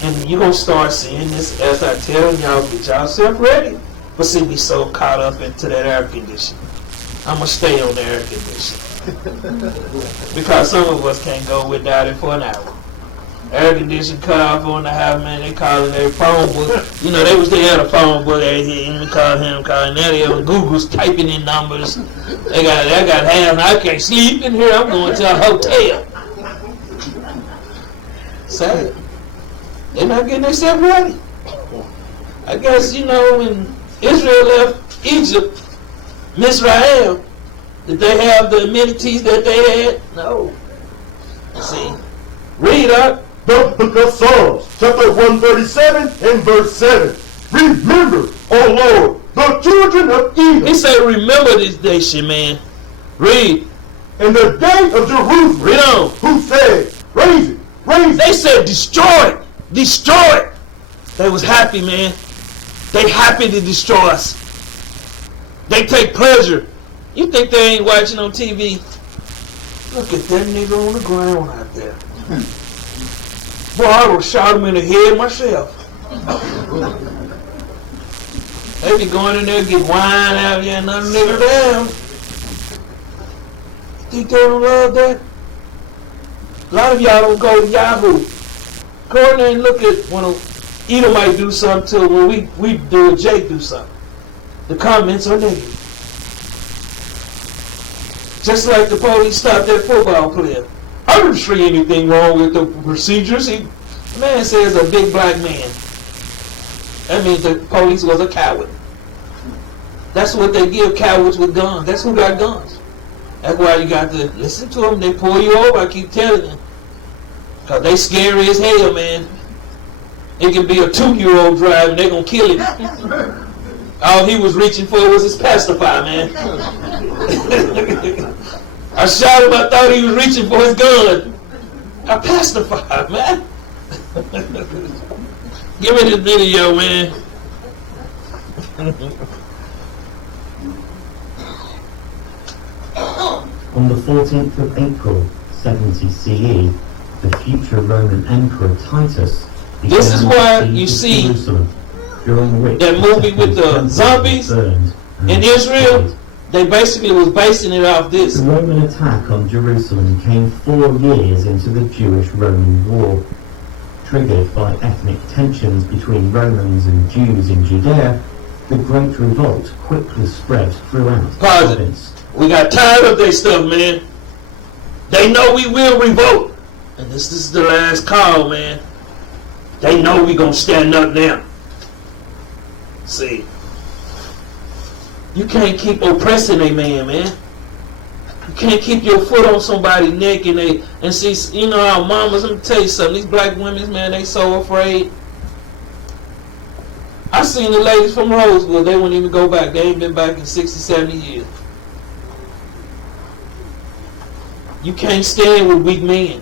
And you're going to start seeing this as I tell y'all, get yourself ready. But see, we so caught up into that air conditioning. I'm going to stay on the air conditioning. Because some of us can't go without it for an hour. Air conditioning cut off on the house, man. They calling their phone book. You know, they had a phone book. They call him, calling that. Google's typing in numbers. I got half. I can't sleep in here. I'm going to a hotel. Sad. They're not getting themselves ready. I guess, you know, when Israel left Egypt, Mizraim, did they have the amenities that they had? No. See? Read up. The book of Psalms, chapter 137 and verse 7. Remember, O Lord, the children of Edom. He said, remember this nation, man. Read. And the day of Jerusalem. Read on. Who said, raise it, raise it. They said, destroy it. Destroy it. They was happy, man. They happy to destroy us. They take pleasure You think they ain't watching on TV? Look at that nigga on the ground out there. Boy, I would have shot him in the head myself. They be going in there, get wine out there, and none nigga down. Think they don't love that? A lot of y'all don't go to Yahoo. Go in there and look at when Edom might do something to when we do it, Jake do something. The comments are negative. Just like the police stopped that football player. I didn't see anything wrong with the procedures. The man says a big black man. That means the police was a coward. That's what they give cowards with guns. That's who got guns. That's why you got to listen to them. They pull you over, I keep telling you. Because they scary as hell, man. It can be a 2-year-old driving, they going to kill him. All he was reaching for was his pacifier, man. I shot him, I thought he was reaching for his gun. A pacifier, man. Give me this video, man. On the 14th of April, 70 CE, the future Roman Emperor Titus began This is why the siege you of see Jerusalem, during which that movie with the temple zombies burned and in Israel. destroyed. They basically was basing it off this. The Roman attack on Jerusalem came 4 years into the Jewish-Roman War. Triggered by ethnic tensions between Romans and Jews in Judea, the Great Revolt quickly spread throughout the province. We got tired of their stuff, man. They know we will revolt. And this is the last call, man. They know we gonna stand up now. See. You can't keep oppressing a man, man. You can't keep your foot on somebody's neck and see, you know, our mamas, let me tell you something, these black women, man, they so afraid. I seen the ladies from Rosewood, they wouldn't even go back. They ain't been back in 60, 70 years. You can't stand with weak men.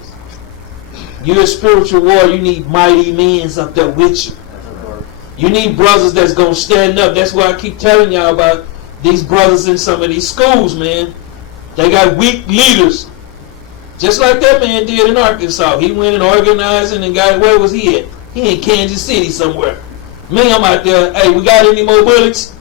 You're a spiritual warrior, you need mighty men up there with you. You need brothers that's going to stand up. That's why I keep telling y'all about these brothers in some of these schools, man. They got weak leaders. Just like that man did in Arkansas. He went and organized and got, where was he at? He in Kansas City somewhere. Me, I'm out there, hey, we got any more bullets?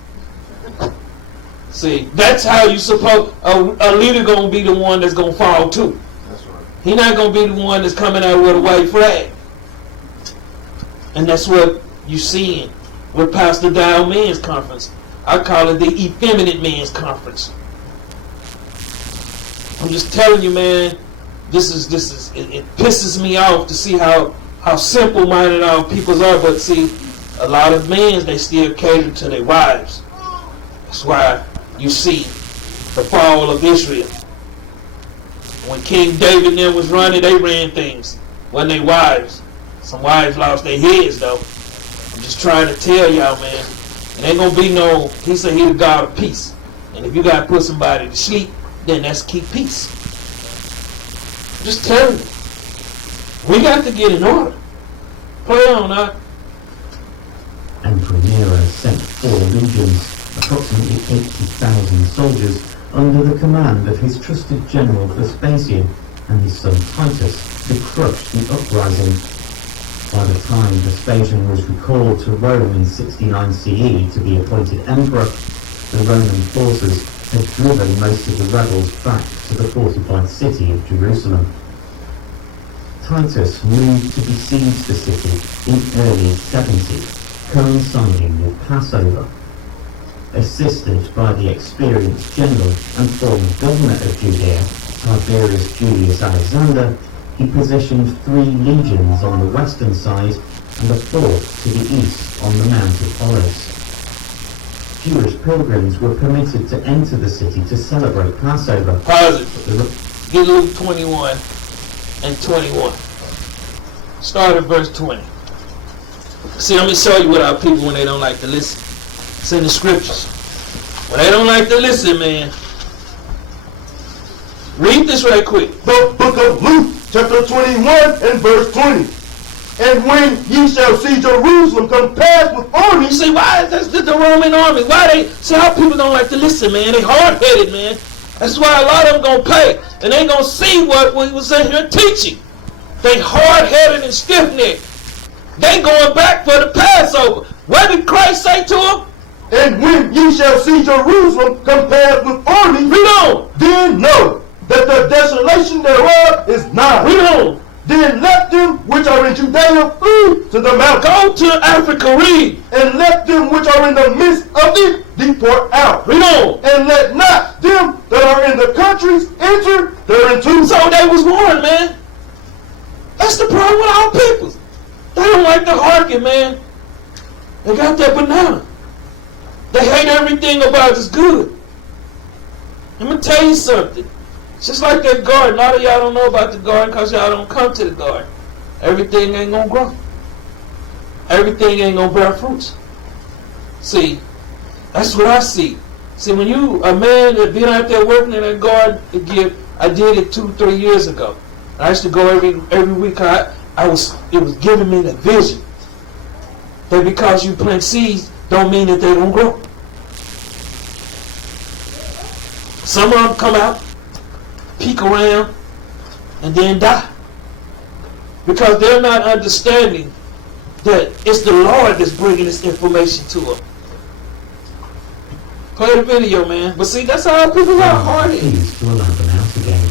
See, that's how you suppose, a leader going to be the one that's going to fall too. That's right. He not going to be the one that's coming out with a white flag. And that's what you seeing with Pastor Dow Men's Conference. I call it the Effeminate Men's Conference. I'm just telling you, man, this is it pisses me off to see how simple-minded our peoples are, but see, a lot of men, they still cater to their wives. That's why you see the fall of Israel. When King David and them was running, they ran things. Wasn't they wives? Some wives lost their heads, though. I'm just trying to tell y'all, man. It ain't gonna be no, he said he the God of peace. And if you gotta put somebody to sleep, then that's keep peace. Just tell you. We got to get in order. Play on, huh? Emperor Nero sent 4 legions, approximately 80,000 soldiers, under the command of his trusted general Vespasian and his son Titus, to crush the uprising. By the time Vespasian was recalled to Rome in 69 CE to be appointed emperor, the Roman forces had driven most of the rebels back to the fortified city of Jerusalem. Titus moved to besiege the city in early 70, coinciding with Passover. Assisted by the experienced general and former governor of Judea, Tiberius Julius Alexander, he positioned 3 legions on the western side and a 4th to the east on the Mount of Olives. Jewish pilgrims were permitted to enter the city to celebrate Passover. Pause it. Get Luke 21 and 21. Start at verse 20. See, I'm going to show you what our people when they don't like to listen. It's in the scriptures. When they don't like to listen, man. Read this right quick. The book of Luke, chapter 21 and verse 20. And when ye shall see Jerusalem compassed with You armies, see, why is this the Roman army? Why they, see how people don't like to listen, man. They hard-headed, man. That's why a lot of them going to pay. And they going to see what we was in here teaching. They hard-headed and stiff-necked. They going back for the Passover. What did Christ say to them? and when ye shall see Jerusalem compassed with armies, Read on. then know that the desolation thereof is nigh. Read on. Then let them which are in Judea flee to the mountains, Go to Africa, read. and let them which are in the midst of it depart out. Read on. And let not them that are in the countries enter thereinto. So they was warned, man. That's the problem with our people. They don't like to hearken, man. They got that banana. They hate everything about us good. Let me tell you something. It's just like that garden. A lot of y'all don't know about the garden because y'all don't come to the garden. Everything ain't going to grow. Everything ain't going to bear fruits. See, that's what I see. See, when you, a man that been out there working in that garden, I did it 2-3 years ago. I used to go every week. It was giving me the vision that because you plant seeds don't mean that they don't grow. Some of them come out, peek around, and then die. Because they're not understanding that it's the Lord that's bringing this information to them. Play the video, man. But see, that's how people are hard-headed. Refused to allow them out again.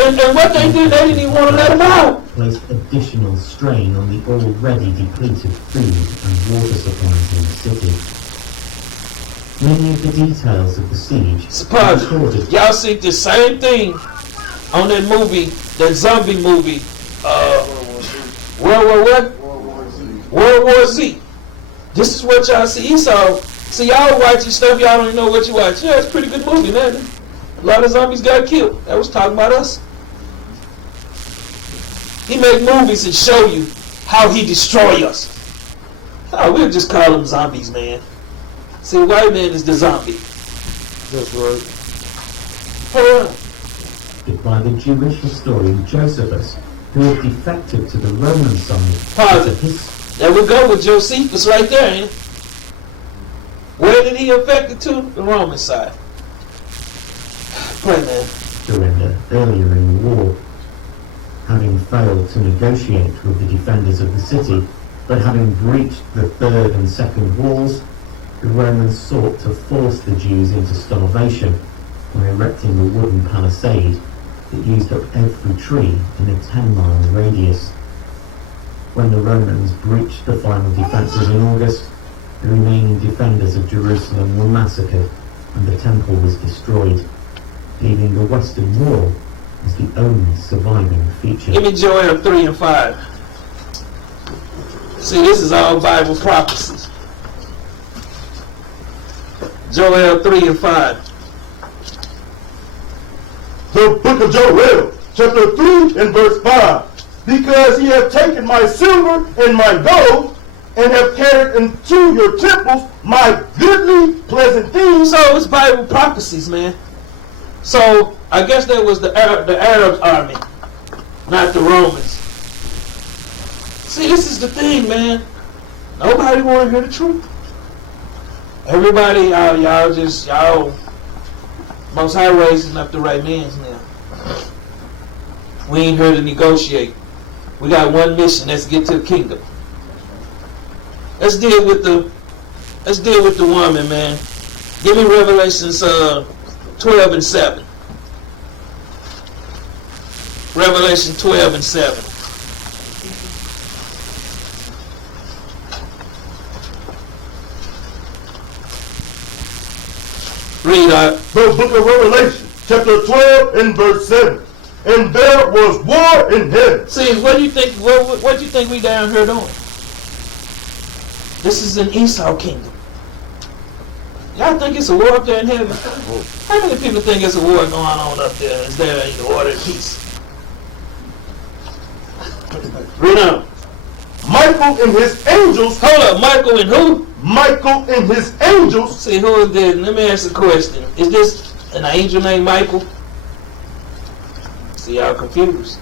And what they did, they didn't even want to let them out. Placed additional strain on the already depleted food and water supplies in the city. Many of the details of the siege are Suppose recorded. y'all see the same thing on that movie, that zombie movie, World War what? World War Z. This is what y'all see. Esau. See, y'all watching stuff, y'all don't even know what you watch. Yeah, it's a pretty good movie, man. A lot of zombies got killed. That was talking about us. He make movies and show you how he destroy us. Oh, we'll just call them zombies, man. See, Whiteman is the zombie. That's right. Hold on. By the Jewish historian Josephus, who had defected to the Roman side. Pause it. of his There we go with Josephus right there, ain't it? Where did he affect it to? The Roman side. Play, man. surrender earlier in the war. Having failed to negotiate with the defenders of the city, but having breached the third and second walls, the Romans sought to force the Jews into starvation by erecting a wooden palisade that used up every tree in a 10-mile radius. When the Romans breached the final defences in August, the remaining defenders of Jerusalem were massacred and the temple was destroyed, leaving the western wall as the only surviving feature. Give me Joel 3 and 5. See, this is all Bible prophecies. Joel 3 and 5. The book of Joel, chapter 3 and verse 5. Because ye have taken my silver and my gold, and have carried into your temples my goodly pleasant things. So it's Bible prophecies, man. So I guess that was the Arab army, not the Romans. See, this is the thing, man. Nobody want to hear the truth. Everybody, y'all Most High raising up the right mans now. We ain't here to negotiate. We got one mission. Let's get to the kingdom. Let's deal with the woman, man. Give me Revelations 12 and 7. Revelation 12 and 7. Read out. The book of Revelation, chapter 12 and verse 7. And there was war in heaven. See, what do you think? What do you think we down here doing? This is an Esau kingdom. Y'all think it's a war up there in heaven? How many people think it's a war going on up there? Is there any order and peace? Read on. Michael and his angels. Hold up, Michael and who? Michael and his angels. See, who is this? Let me ask a question. Is this an angel named Michael? See, y'all confused.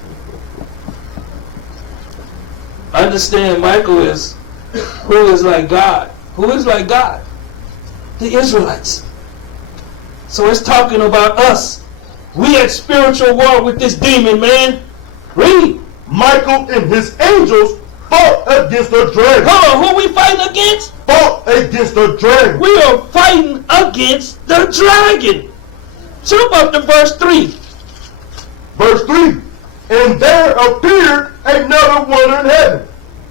Understand, Michael is who is like God. Who is like God? The Israelites. So it's talking about us. We at spiritual war with this demon, man. Read. Michael and his angels fought against the dragon. Hold on, who we fighting against? Fought against the dragon. We are fighting against the dragon. Jump up to verse 3. Verse 3. And there appeared another wonder in heaven.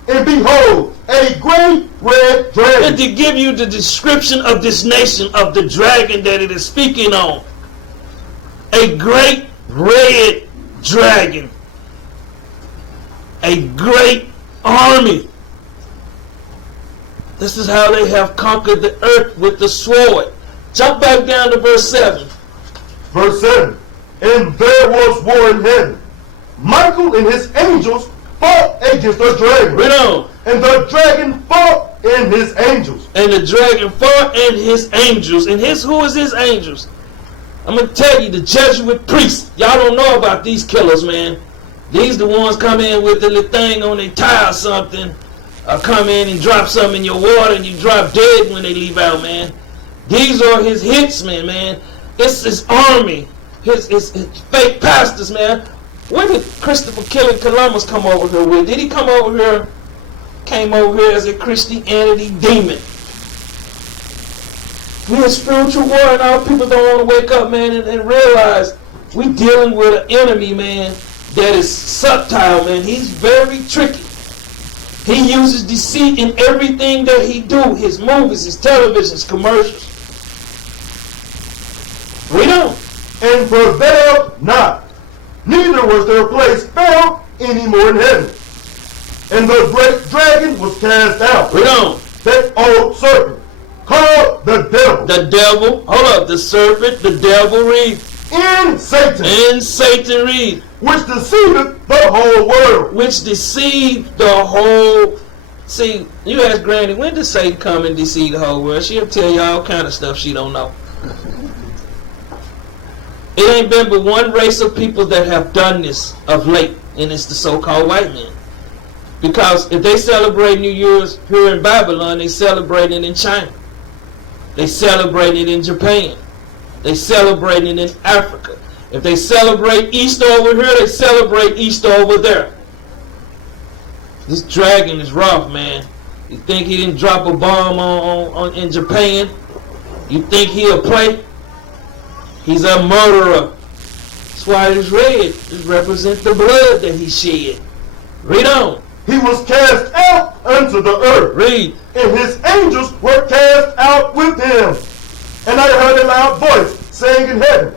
And behold, a great red And dragon. to give you the description of this nation, of the dragon that it is speaking on. A great red dragon. A great army. This is how they have conquered the earth with the sword. Jump back down to verse 7. Verse 7. And there was war in heaven. Michael and his angels fought against the dragon. Read on. And the dragon fought and his angels. And the dragon fought and his angels. And who is his angels? I'm going to tell you, the Jesuit priests. Y'all don't know about these killers, man. These the ones come in with the little thing on their tie or something. Or come in and drop something in your water and you drop dead when they leave out, man. These are his hitmen, man. It's his army. His fake pastors, man. When did Christopher killing Columbus come over here with? Did he come over here? Came over here as a Christianity demon. We in spiritual war and our people don't want to wake up, man, and realize we dealing with an enemy, man, that is subtle, man. He's very tricky. He uses deceit in everything that he do. His movies, his television, his commercials. Read on. And prevailed not. Neither was their place found any more in heaven. And the great dragon was cast out. Read on. That old serpent, called the devil. The devil. Hold up. The serpent, the devil, read. And Satan. And Satan, read. Which deceiveth the whole world. Which deceived the whole. See, you ask Granny, when did Satan come and deceive the whole world? She'll tell you all kind of stuff she don't know. It ain't been but one race of people that have done this of late, and it's the so-called white men. Because if they celebrate New Year's here in Babylon, they celebrate it in China. They celebrate it in Japan. They celebrate it in Africa. If they celebrate Easter over here, they celebrate Easter over there. This dragon is rough, man. You think he didn't drop a bomb in Japan? You think he'll play? He's a murderer. That's why it's red. It represents the blood that he shed. Read on. He was cast out unto the earth. Read. And his angels were cast out with him. And I heard a loud voice saying in heaven,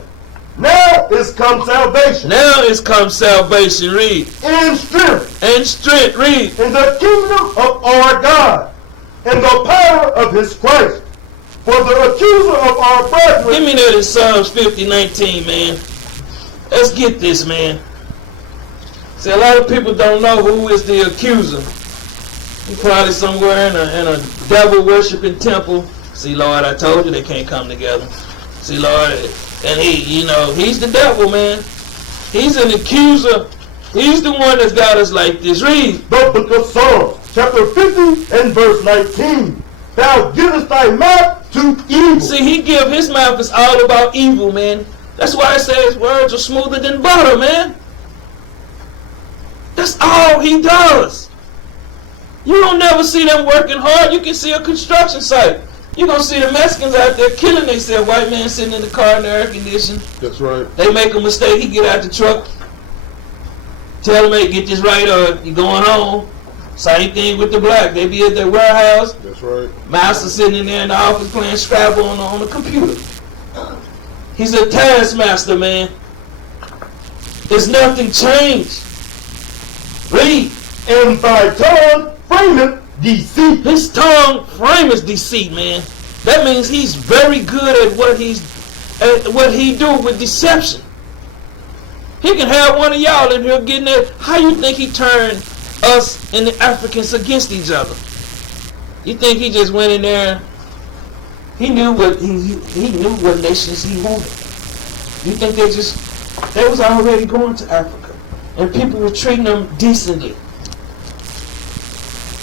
Now is come salvation. Now is come salvation. Read. And strength. And strength. Read. In the kingdom of our God. And the power of his Christ. For the accuser of our brethren. Give me that in Psalms 50:19, man. Let's get this, man. See, a lot of people don't know who is the accuser. He's probably somewhere in a devil worshiping temple. See, Lord, I told you they can't come together. See, Lord, and he's the devil, man. He's an accuser. He's the one that's got us like this. Read. The book of Psalms, chapter 50 and verse 19. Thou givest thy mouth to evil. See, his mouth is all about evil, man. That's why I say his words are smoother than butter, man. That's all he does. You don't never see them working hard. You can see a construction site. You're going to see the Mexicans out there killing themselves. White man sitting in the car in the air conditioning. That's right. They make a mistake. He get out the truck. Tell him, hey, get this right or you going home. Same thing with the black. They be at their warehouse. That's right. Master sitting in there in the office playing Scrabble on the computer. He's a taskmaster, man. There's nothing changed. Read. And thy tongue frameth deceit. His tongue frameth deceit, man. That means he's very good at what he do with deception. He can have one of y'all in here getting it. How you think he turned us and the Africans against each other? You think he just went in there? He knew what he knew what nations he wanted. You think they was already going to Africa, and people were treating them decently.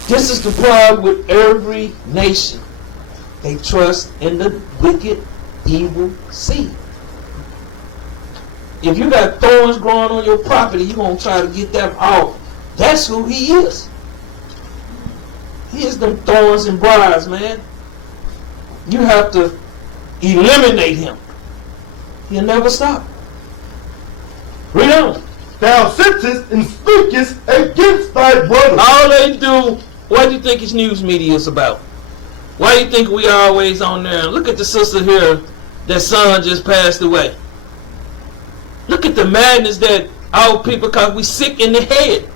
This is the problem with every nation. They trust in the wicked, evil seed. If you got thorns growing on your property, you're going to try to get them off. That's who he is. He is them thorns and briars, man. You have to eliminate him. He'll never stop. Read on. Thou sittest and speakest against thy brother. All they do, what do you think his news media is about? Why do you think we always on there? Look at the sister here, that son just passed away. Look at the madness that our people, because we sick in the head.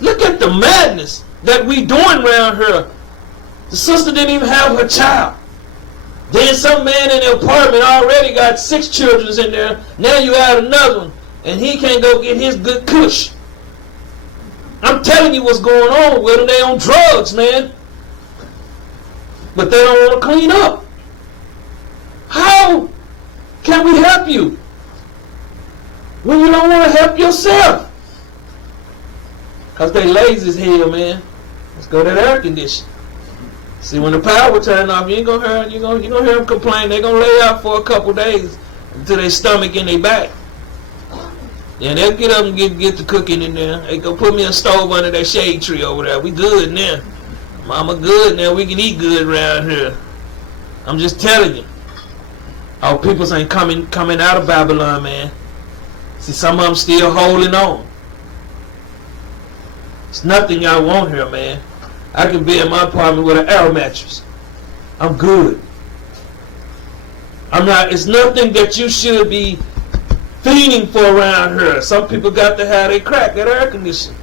Look at the madness that we doing around here. The sister didn't even have her child. Then some man in the apartment already got 6 children in there. Now you add another one, and he can't go get his good kush. I'm telling you what's going on with them. They on drugs, man. But they don't want to clean up. How can we help you when you don't want to help yourself? Because they lazy as hell, man. Let's go to that air conditioning. See, when the power turn off, you ain't gonna hear you gonna hear them complain. They're gonna lay out for a couple days until their stomach and their back. Yeah, they'll get up and get the cooking in there. They go put me a stove under that shade tree over there. We good now. Mama good now. We can eat good around here. I'm just telling you. Our peoples ain't coming out of Babylon, man. See, some of them still holding on. It's nothing y'all want here, man. I can be in my apartment with an air mattress. I'm good. I'm not. It's nothing that you should be fiending for around here. Some people got to have their crack, that air conditioning.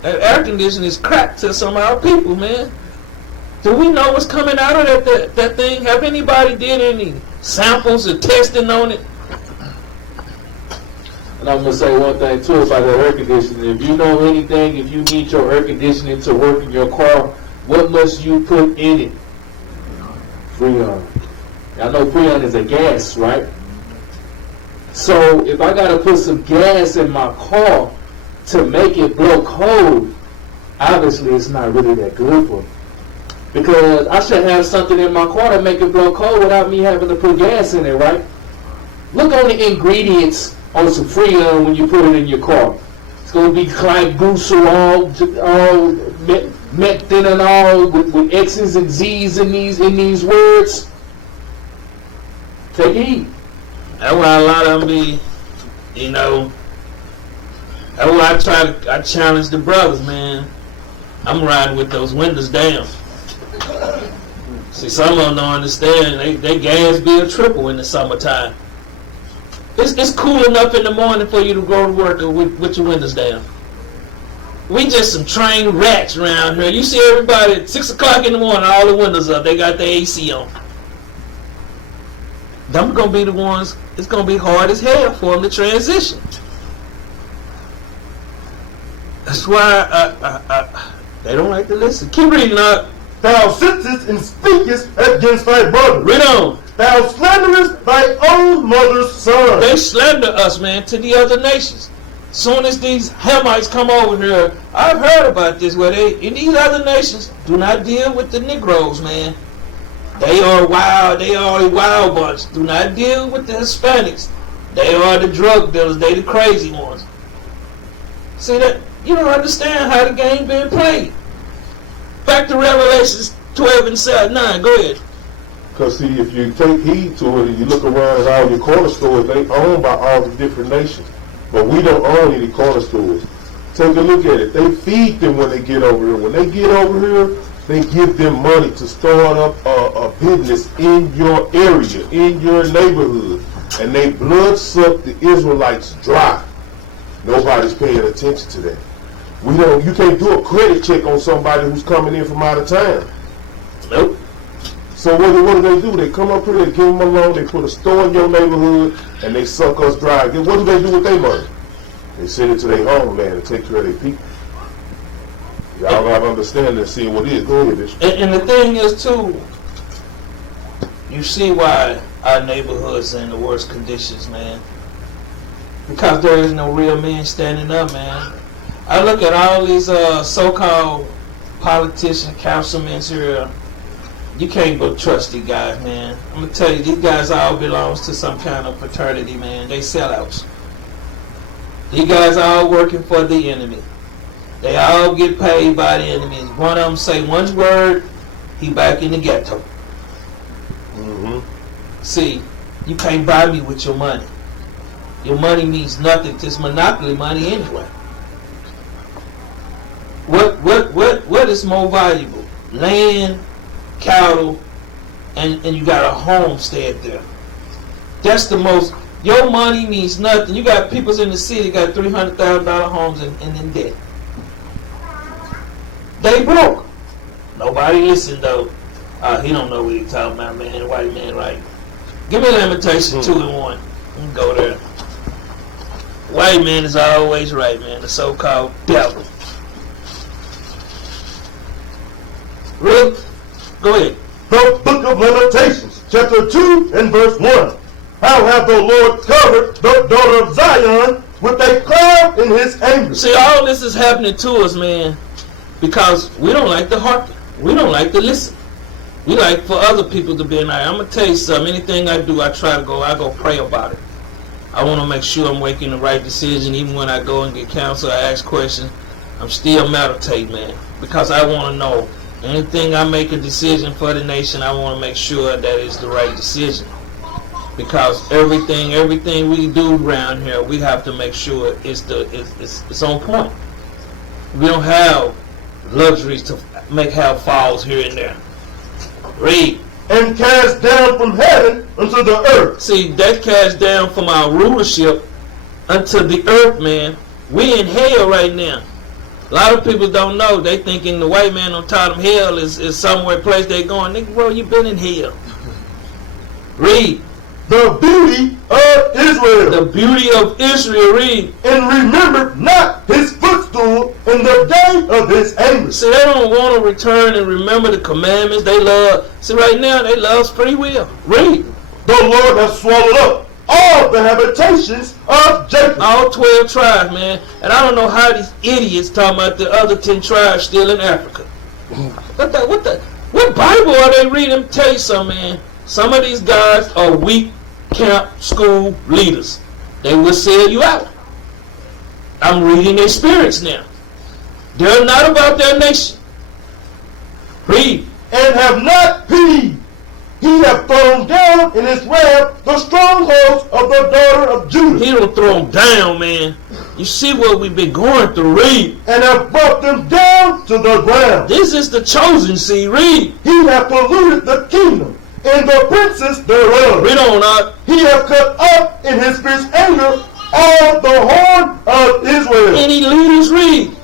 That air conditioning is crack to some of our people, man. Do we know what's coming out of that thing? Have anybody did any samples or testing on it? And I'm going to say one thing too about that air conditioning. If you know anything, if you need your air conditioning to work in your car, what must you put in it? Freon. I know Freon is a gas, right? So if I got to put some gas in my car to make it blow cold, obviously it's not really that good for me. Because I should have something in my car to make it blow cold without me having to put gas in it, right? Look on the ingredients on some Freon when you put it in your car. It's going to be glybucerol, all methanol with X's and Z's in these words. Take heed. That's why a lot of them be, you know. That's why I challenge the brothers, man. I'm riding with those windows down. See, some of them don't understand. They gas bill triple in the summertime. It's cool enough in the morning for you to go to work with your windows down. We just some trained rats around here. You see everybody at 6 o'clock in the morning, all the windows up. They got their AC on. Them gonna be the ones. It's gonna be hard as hell for them to transition. That's why they don't like to listen. Keep reading up. Thou sittest and speakest against thy brother. Read on. Thou slanderest thy own mother's son. They slander us, man, to the other nations. Soon as these Hamites come over here, I've heard about this, where they, in these other nations, do not deal with the Negroes, man. They are wild. They are a wild bunch. Do not deal with the Hispanics. They are the drug dealers. They the crazy ones. See that? You don't understand how the game being played. Back to Revelations 12 and 9. Go ahead. Because see, if you take heed to it and you look around at all your corner stores, they owned by all the different nations. But we don't own any corner stores. Take a look at it. They feed them when they get over here. When they get over here, they give them money to start up a business in your area, in your neighborhood. And they blood suck the Israelites dry. Nobody's paying attention to that. You can't do a credit check on somebody who's coming in from out of town. Nope. So what do? They come up here, they give them a loan, they put a store in your neighborhood, and they suck us dry. Then what do they do with their money? They send it to their homeland and take care of their people. Y'all gotta understand and see what it is. Go ahead, Bishop. And the thing is, too, you see why our neighborhoods are in the worst conditions, man. Because there is no real men standing up, man. I look at all these so-called politicians, councilmen here. You can't but trust these guys, man. I'm gonna tell you, these guys all belongs to some kind of fraternity, man. They sellouts. These guys all working for the enemy. They all get paid by the enemy. One of them say one word, he back in the ghetto. Mm-hmm. See, you can't buy me with your money. Your money means nothing. It's monopoly money anyway. What is more valuable? Land, cattle, and you got a homestead there. That's the most. Your money means nothing. You got people in the city got $300,000 homes and in debt. They broke. Nobody listened though. He don't know what he talking about, man. The white man, right? Give me Lamentation 2:1. And go there. White man is always right, man. The so-called devil. Really? Go ahead. The book of Lamentations, chapter 2 and verse 1. How have the Lord covered the daughter of Zion with a cloud in his anger? See, all this is happening to us, man, because we don't like to hearken. We don't like to listen. We like for other people to be in there. I'm going to tell you something. Anything I do, I go pray about it. I want to make sure I'm making the right decision. Even when I go and get counsel, I ask questions. I'm still meditating, man, because I want to know. Anything I make a decision for the nation, I want to make sure that it's the right decision. Because everything we do around here, we have to make sure it's on point. We don't have luxuries to have falls here and there. Read. And cast down from heaven unto the earth. See, that cast down from our rulership unto the earth, man. We in hell right now. A lot of people don't know. They thinking the white man on top of hell is somewhere place they going. Nigga, bro, you been in hell. Read. The beauty of Israel. The beauty of Israel. Read. And remember not his footstool in the day of his anger. See, they don't want to return and remember the commandments they love. See, right now they love free will. Read. The Lord has swallowed up all the habitations of Jacob. All 12 tribes, man. And I don't know how these idiots talking about the other 10 tribes still in Africa. What Bible are they reading? Let me tell you something, man. Some of these guys are weak camp school leaders. They will sell you out. I'm reading their spirits now. They're not about their nation. Read. And have not pitied. He hath thrown down in his wrath the strongholds of the daughter of Judah. He don't throw them down, man. You see what we've been going through. Read. And have brought them down to the ground. This is the chosen seed. Read. He hath polluted the kingdom and the princes thereof. Read on, Art. He hath cut up in his fierce anger all the horn of Israel. Any leaders? Read.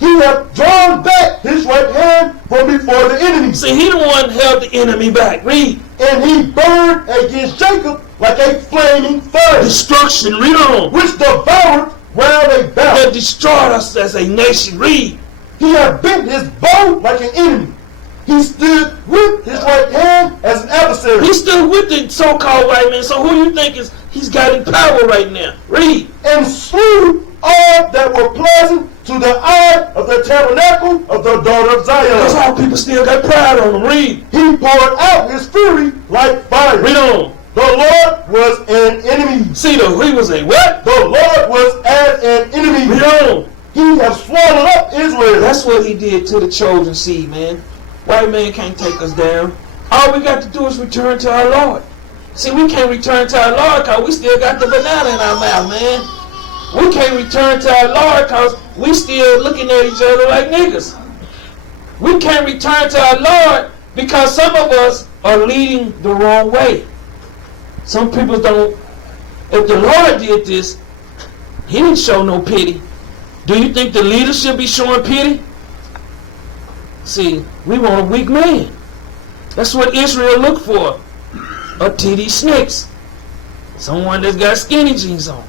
He hath drawn back his right hand from before the enemy. See, he the one held the enemy back. Read. And he burned against Jacob like a flaming fire. Destruction. Read on. Which devoured round about. That destroyed us as a nation. Read. He hath bent his bow like an enemy. He stood with his right hand as an adversary. He stood with the so-called white man. So who you think he's got in power right now? Read. And slew all that were pleasant to the eye of the tabernacle of the daughter of Zion. Because all people still got pride on them. Read. He poured out his fury like fire. Read on. The Lord was an enemy. See, he was a what? The Lord was as an enemy. Read on. He has swallowed up Israel. That's what he did to the chosen seed, man. White man can't take us down. All we got to do is return to our Lord. See, we can't return to our Lord because we still got the banana in our mouth, man. We can't return to our Lord because we still looking at each other like niggas. We can't return to our Lord because some of us are leading the wrong way. Some people don't. If the Lord did this, he didn't show no pity. Do you think the leaders should be showing pity? See, we want a weak man. That's what Israel looked for. A titty snakes. Someone that's got skinny jeans on.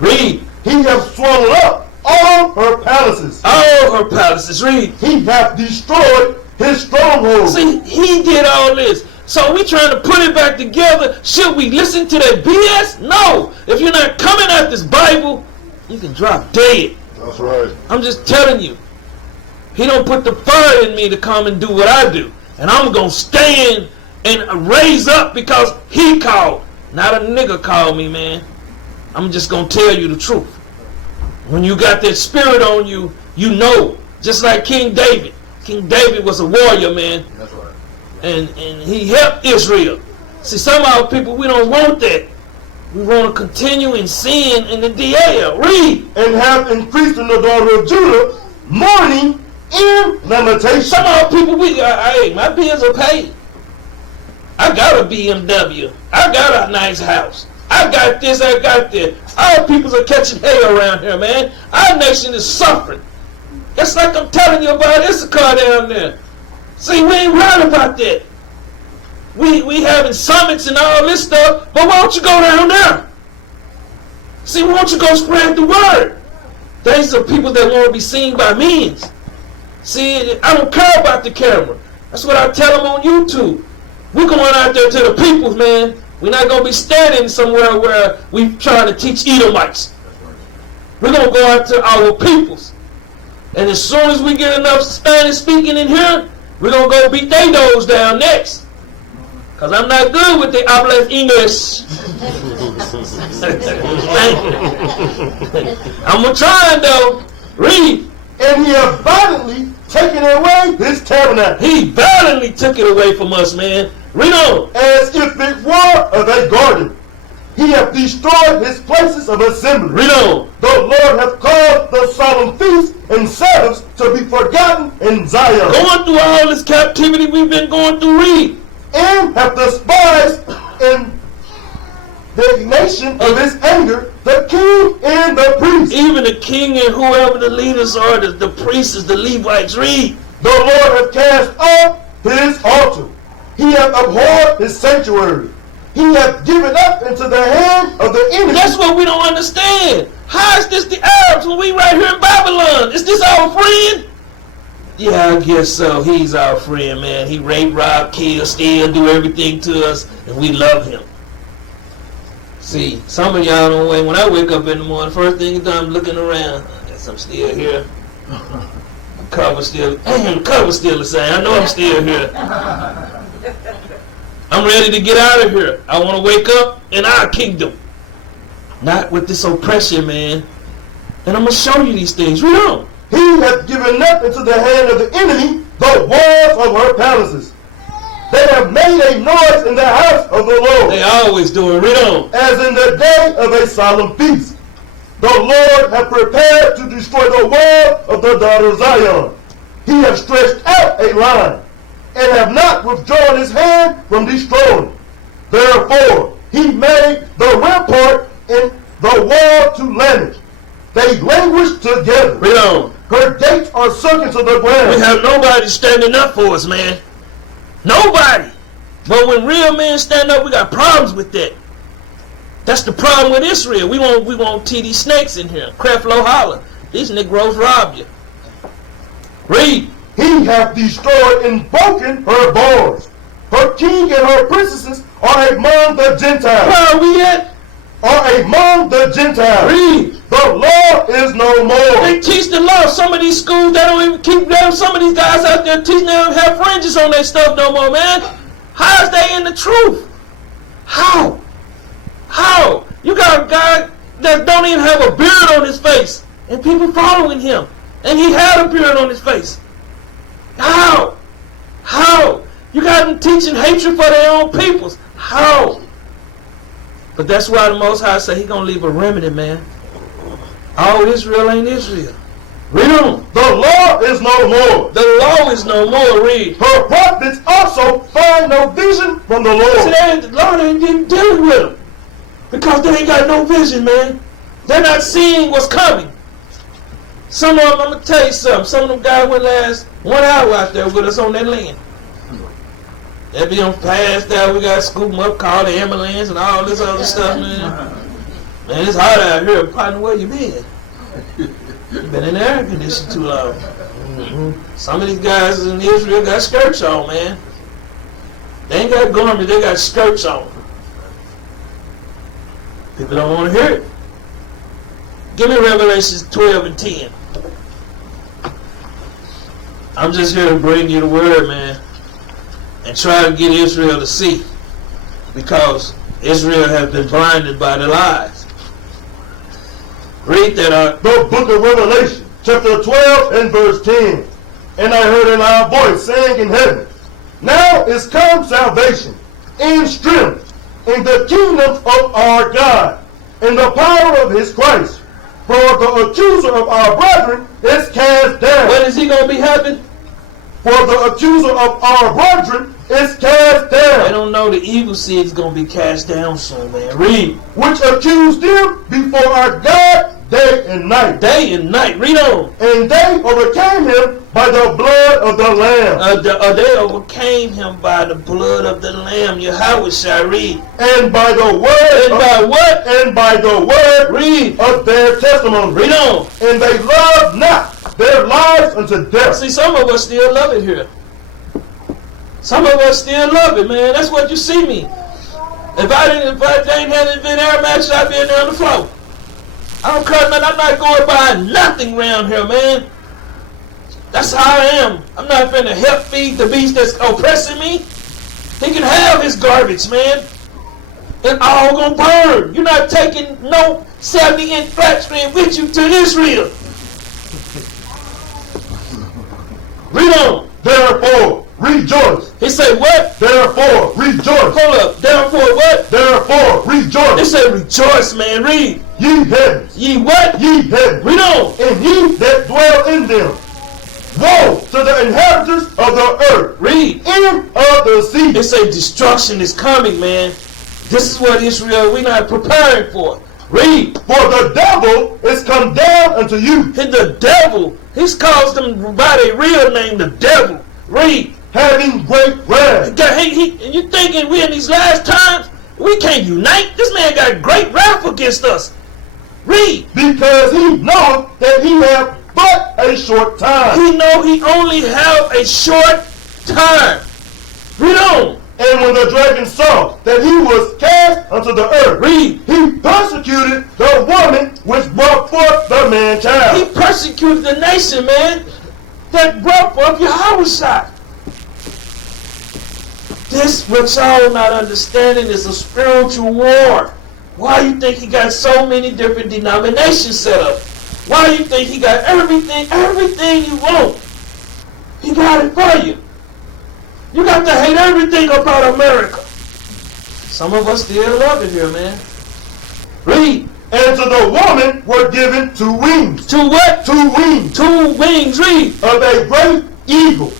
Read. He hath swallowed up all her palaces. All her palaces. Read. He hath destroyed his strongholds. See, he did all this. So we trying to put it back together. Should we listen to that BS? No. If you're not coming at this Bible, you can drop dead. That's right. I'm just telling you. He don't put the fire in me to come and do what I do. And I'm going to stand and raise up because he called. Not a nigga called me, man. I'm just going to tell you the truth. When you got that spirit on you, you know. Just like King David. King David was a warrior, man. That's right. And he helped Israel. See, some of our people, we don't want that. We want to continue in sin in the DL. Read. And have increased in the daughter of Judah mourning and lamentation. Some of our people, hey, my bills are paid. I got a BMW. I got a nice house. I got this, I got that. Our people are catching hell around here, man. Our nation is suffering. That's like I'm telling you about Issachar down there. See, we ain't worried about that. We having summits and all this stuff, but why don't you go down there? See, why don't you go spread the word? There's some people that want to be seen by millions. See, I don't care about the camera. That's what I tell them on YouTube. We're going out there to the people, man. We're not going to be standing somewhere where we trying to teach Edomites. We're going to go out to our peoples. And as soon as we get enough Spanish speaking in here, we're going to go beat they dogs down next. Because I'm not good with the habla English. I'm going to try though. Read. And he hath violently taken away his tabernacle. He violently took it away from us, man. Read on. As if it were of a garden. He hath destroyed his places of assembly. Read on. The Lord hath caused the solemn feasts and Sabbaths to be forgotten in Zion. Going through all this captivity we've been going through, read. And hath despised in the nation of his anger the king and the priest. Even the king and whoever the leaders are, the priests, the Levites, read. The Lord hath cast off his altar. He hath abhorred his sanctuary. He hath given up into the hand of the enemy. That's what we don't understand. How is this the Arabs when we right here in Babylon? Is this our friend? Yeah, I guess so. He's our friend, man. He rape, rob, kill, steal, do everything to us, and we love him. See, some of y'all don't wait. When I wake up in the morning, first thing I'm looking around. I guess I'm still here. Cover still the same. I know I'm still here. I'm ready to get out of here. I want to wake up in our kingdom. Not with this oppression, man. And I'm going to show you these things. Read on. He hath given up into the hand of the enemy the walls of her palaces. They have made a noise in the house of the Lord. They always do it. Read on. As in the day of a solemn feast. The Lord hath prepared to destroy the wall of the daughter of Zion. He hath stretched out a line, and have not withdrawn his hand from destroying. Therefore he made the rampart and the wall to languish. They languish together. Read on. Her gates are sunken to the ground. We have nobody standing up for us, man. Nobody. But when real men stand up, we got problems with that. That's the problem with Israel. We want TD snakes in here. Creflo holler. These Negroes rob you. Read. He hath destroyed and broken her bars. Her king and her princesses are among the Gentiles. Where are we at? Are among the Gentiles. Read. The law is no more. They teach the law. Some of these schools, they don't even keep them. Some of these guys out there teaching, they don't have fringes on their stuff no more, man. How is they in the truth? How? How? You got a guy that don't even have a beard on his face, and people following him, and he had a beard on his face. How? How? You got them teaching hatred for their own peoples. How? But that's why the Most High say he gonna leave a remnant, man. All Israel ain't Israel. Read on. The law is no more. The law is no more. Read. Her prophets also find no vision from the Lord. See, the Lord ain't even dealing with them. Because they ain't got no vision, man. They're not seeing what's coming. Some of them, I'm going to tell you something. Some of them guys went last 1 hour out there with us on that land. They be on past there. We got to scoop them up, call the ambulance and all this other stuff, man. Man, it's hot out here. Partner, where you been? You been in the air conditioning too long. Some of these guys in Israel got skirts on, man. They ain't got garments, they got skirts on. People don't want to hear it. Give me Revelation 12 and 10. I'm just here to bring you the word, man, and try to get Israel to see, because Israel has been blinded by the lies. Read that. The book of Revelation, chapter 12 and verse 10. And I heard a loud voice saying in heaven, now is come salvation and strength in the kingdom of our God and the power of his Christ. For the accuser of our brethren is cast down. When is he going to be happy? For the accuser of our brethren is cast down. They don't know the evil seed is going to be cast down soon, man. Read. Which accused them before our God day and night. Day and night. Read on. And they overcame him by the blood of the Lamb. They overcame him by the blood of the Lamb. Yahweh shall read. And by the word. And by what? And by the word. Read. Of their testimony. Read on. And they loved not their lives unto death. See, some of us still love it here. Some of us still love it, man. That's what you see me. If I hadn't been air matched, I'd be in there on the floor. I don't care, man. I'm not going by nothing around here, man. That's how I am. I'm not finna help feed the beast that's oppressing me. He can have his garbage, man. It's all gonna burn. You're not taking no 70-inch flat screen with you to Israel. Read on. Therefore, rejoice. He said what? Therefore, rejoice. Hold up. Therefore what? Therefore, rejoice. It said rejoice, man. Read. Ye heavens. Ye what? Ye heavens. Read on. And ye that dwell in them. Woe to the inhabitants of the earth. Read. And of the sea. It say destruction is coming, man. This is what Israel, we're not preparing for. Read. For the devil is come down unto you. And the devil, he's caused them by their real name, the devil. Read. Having great wrath. And you thinking we in these last times, we can't unite? This man got great wrath against us. Read. Because he knoweth that he hath but a short time. He know he only have a short time. Read on. And when the dragon saw that he was cast unto the earth, read, he persecuted the woman which brought forth the man child. He persecuted the nation, man, that brought forth Yahushua. This, what y'all not understanding, is a spiritual war. Why you think he got so many different denominations set up? Why you think he got everything you want? He got it for you. You got to hate everything about America. Some of us still love it here, man. Read. And to the woman were given 2 wings. 2 what? 2 wings. 2 wings, read. Of a great eagle,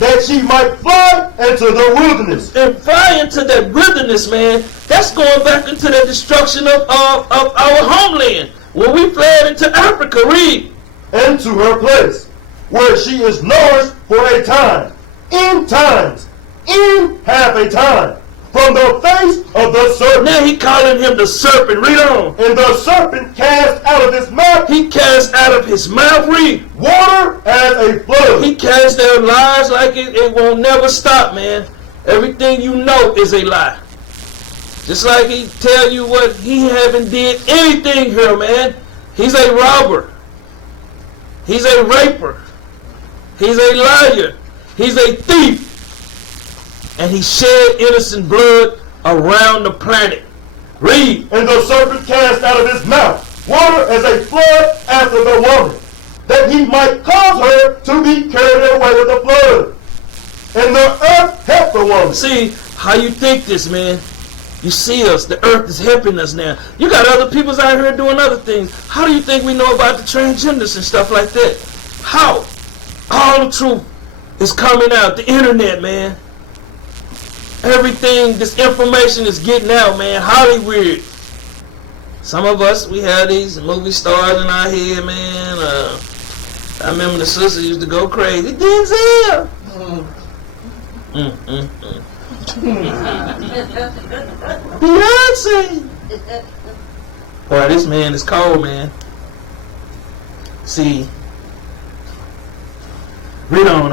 that she might fly into the wilderness. And fly into that wilderness, man. That's going back into the destruction of our homeland. When we fled into Africa, read. And to her place, where she is nourished for a time. In times, in half a time, from the face of the serpent. Now he calling him the serpent. Read on. And the serpent cast out of his mouth. He cast out of his mouth. Read. Water as a flood. He cast out lies like it won't never stop, man. Everything you know is a lie. Just like he tell you what he haven't did anything here, man. He's a robber. He's a raper. He's a liar. He's a thief. And he shed innocent blood around the planet. Read. And the serpent cast out of his mouth water as a flood after the woman, that he might cause her to be carried away with the flood. And the earth helped the woman. See, how you think this, man? You see us. The earth is helping us now. You got other peoples out here doing other things. How do you think we know about the transgenders and stuff like that? How? All the truth is coming out. The internet, man. Everything, this information is getting out, man. Hollywood. Some of us, we have these movie stars in our head, man. I remember the sister used to go crazy. Denzel! Beyonce! Boy, this man is cold, man. See, read on.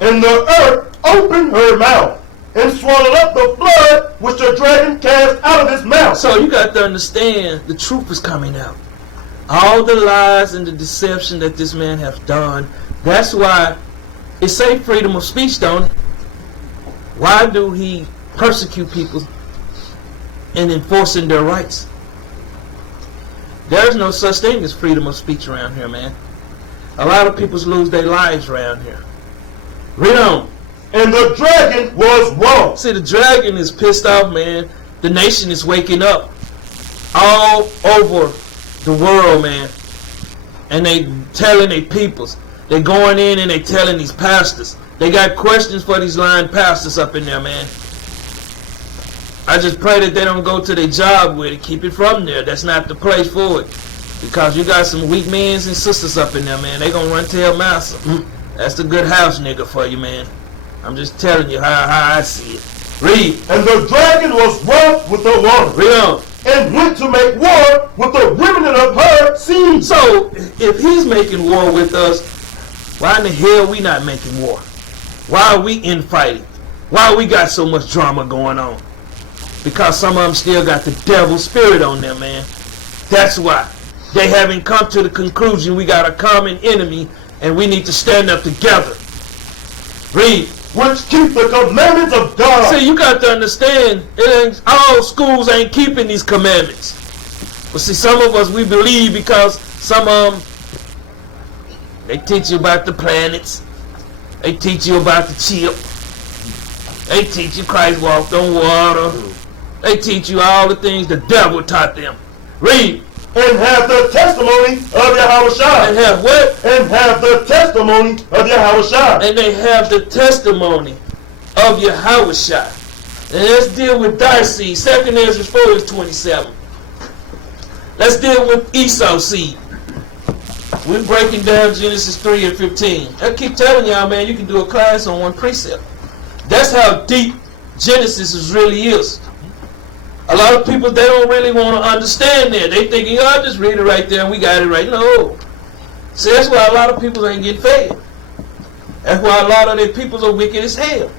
And the earth opened her mouth and swallowed up the flood which the dragon cast out of his mouth. So you got to understand, the truth is coming out. All the lies and the deception that this man hath done. That's why it say freedom of speech, don't it? Why do he persecute people in enforcing their rights? There's no such thing as freedom of speech around here, man. A lot of people lose their lives around here. Read on. And the dragon was wroth. See, the dragon is pissed off, man. The nation is waking up all over the world, man. And they telling their peoples. They going in and they telling these pastors. They got questions for these lying pastors up in there, man. I just pray that they don't go to their job with it. Keep it from there. That's not the place for it. Because you got some weak men and sisters up in there, man. They gonna run tell massa. That's the good house nigga for you, man. I'm just telling you how I see it. Read. And the dragon was wroth with the woman. Read on. And went to make war with the remnant of her seed. So, if he's making war with us, why in the hell we not making war? Why are we infighting? Why we got so much drama going on? Because some of them still got the devil spirit on them, man. That's why. They haven't come to the conclusion we got a common enemy and we need to stand up together. Read. Which keep the commandments of God. See, you got to understand, it ain't, all schools ain't keeping these commandments. But see, some of us, we believe because some of them, they teach you about the planets. They teach you about the chip. They teach you Christ walked on water. They teach you all the things the devil taught them. Read. And have the testimony of Yahushua. And have what? And have the testimony of Yahushua. And they have the testimony of Yahushua. And let's deal with Darcy. 2nd Ezra 4 is 27. Let's deal with Esau's seed. We're breaking down Genesis 3 and 15. I keep telling y'all, man, you can do a class on one precept. That's how deep Genesis really is. A lot of people, they don't really want to understand that. They thinking, oh, I'll just read it right there and we got it right. No. See, that's why a lot of people ain't getting fed. That's why a lot of their people are wicked as hell.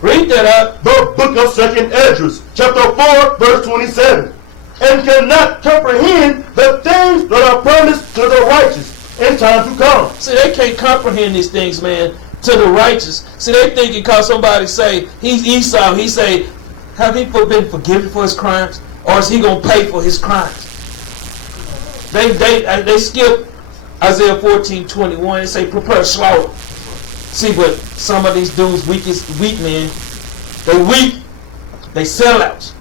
Read that out. The book of 2nd Esdras, chapter 4, verse 27. And cannot comprehend the things that are promised to the righteous in time to come. See, they can't comprehend these things, man, to the righteous. See, they thinking because somebody say, he's Esau, he say, have he been forgiven for his crimes? Or is he going to pay for his crimes? They skip Isaiah 14:21 and say, prepare slaughter. See, but some of these dudes, weak men, they weak. They sellouts.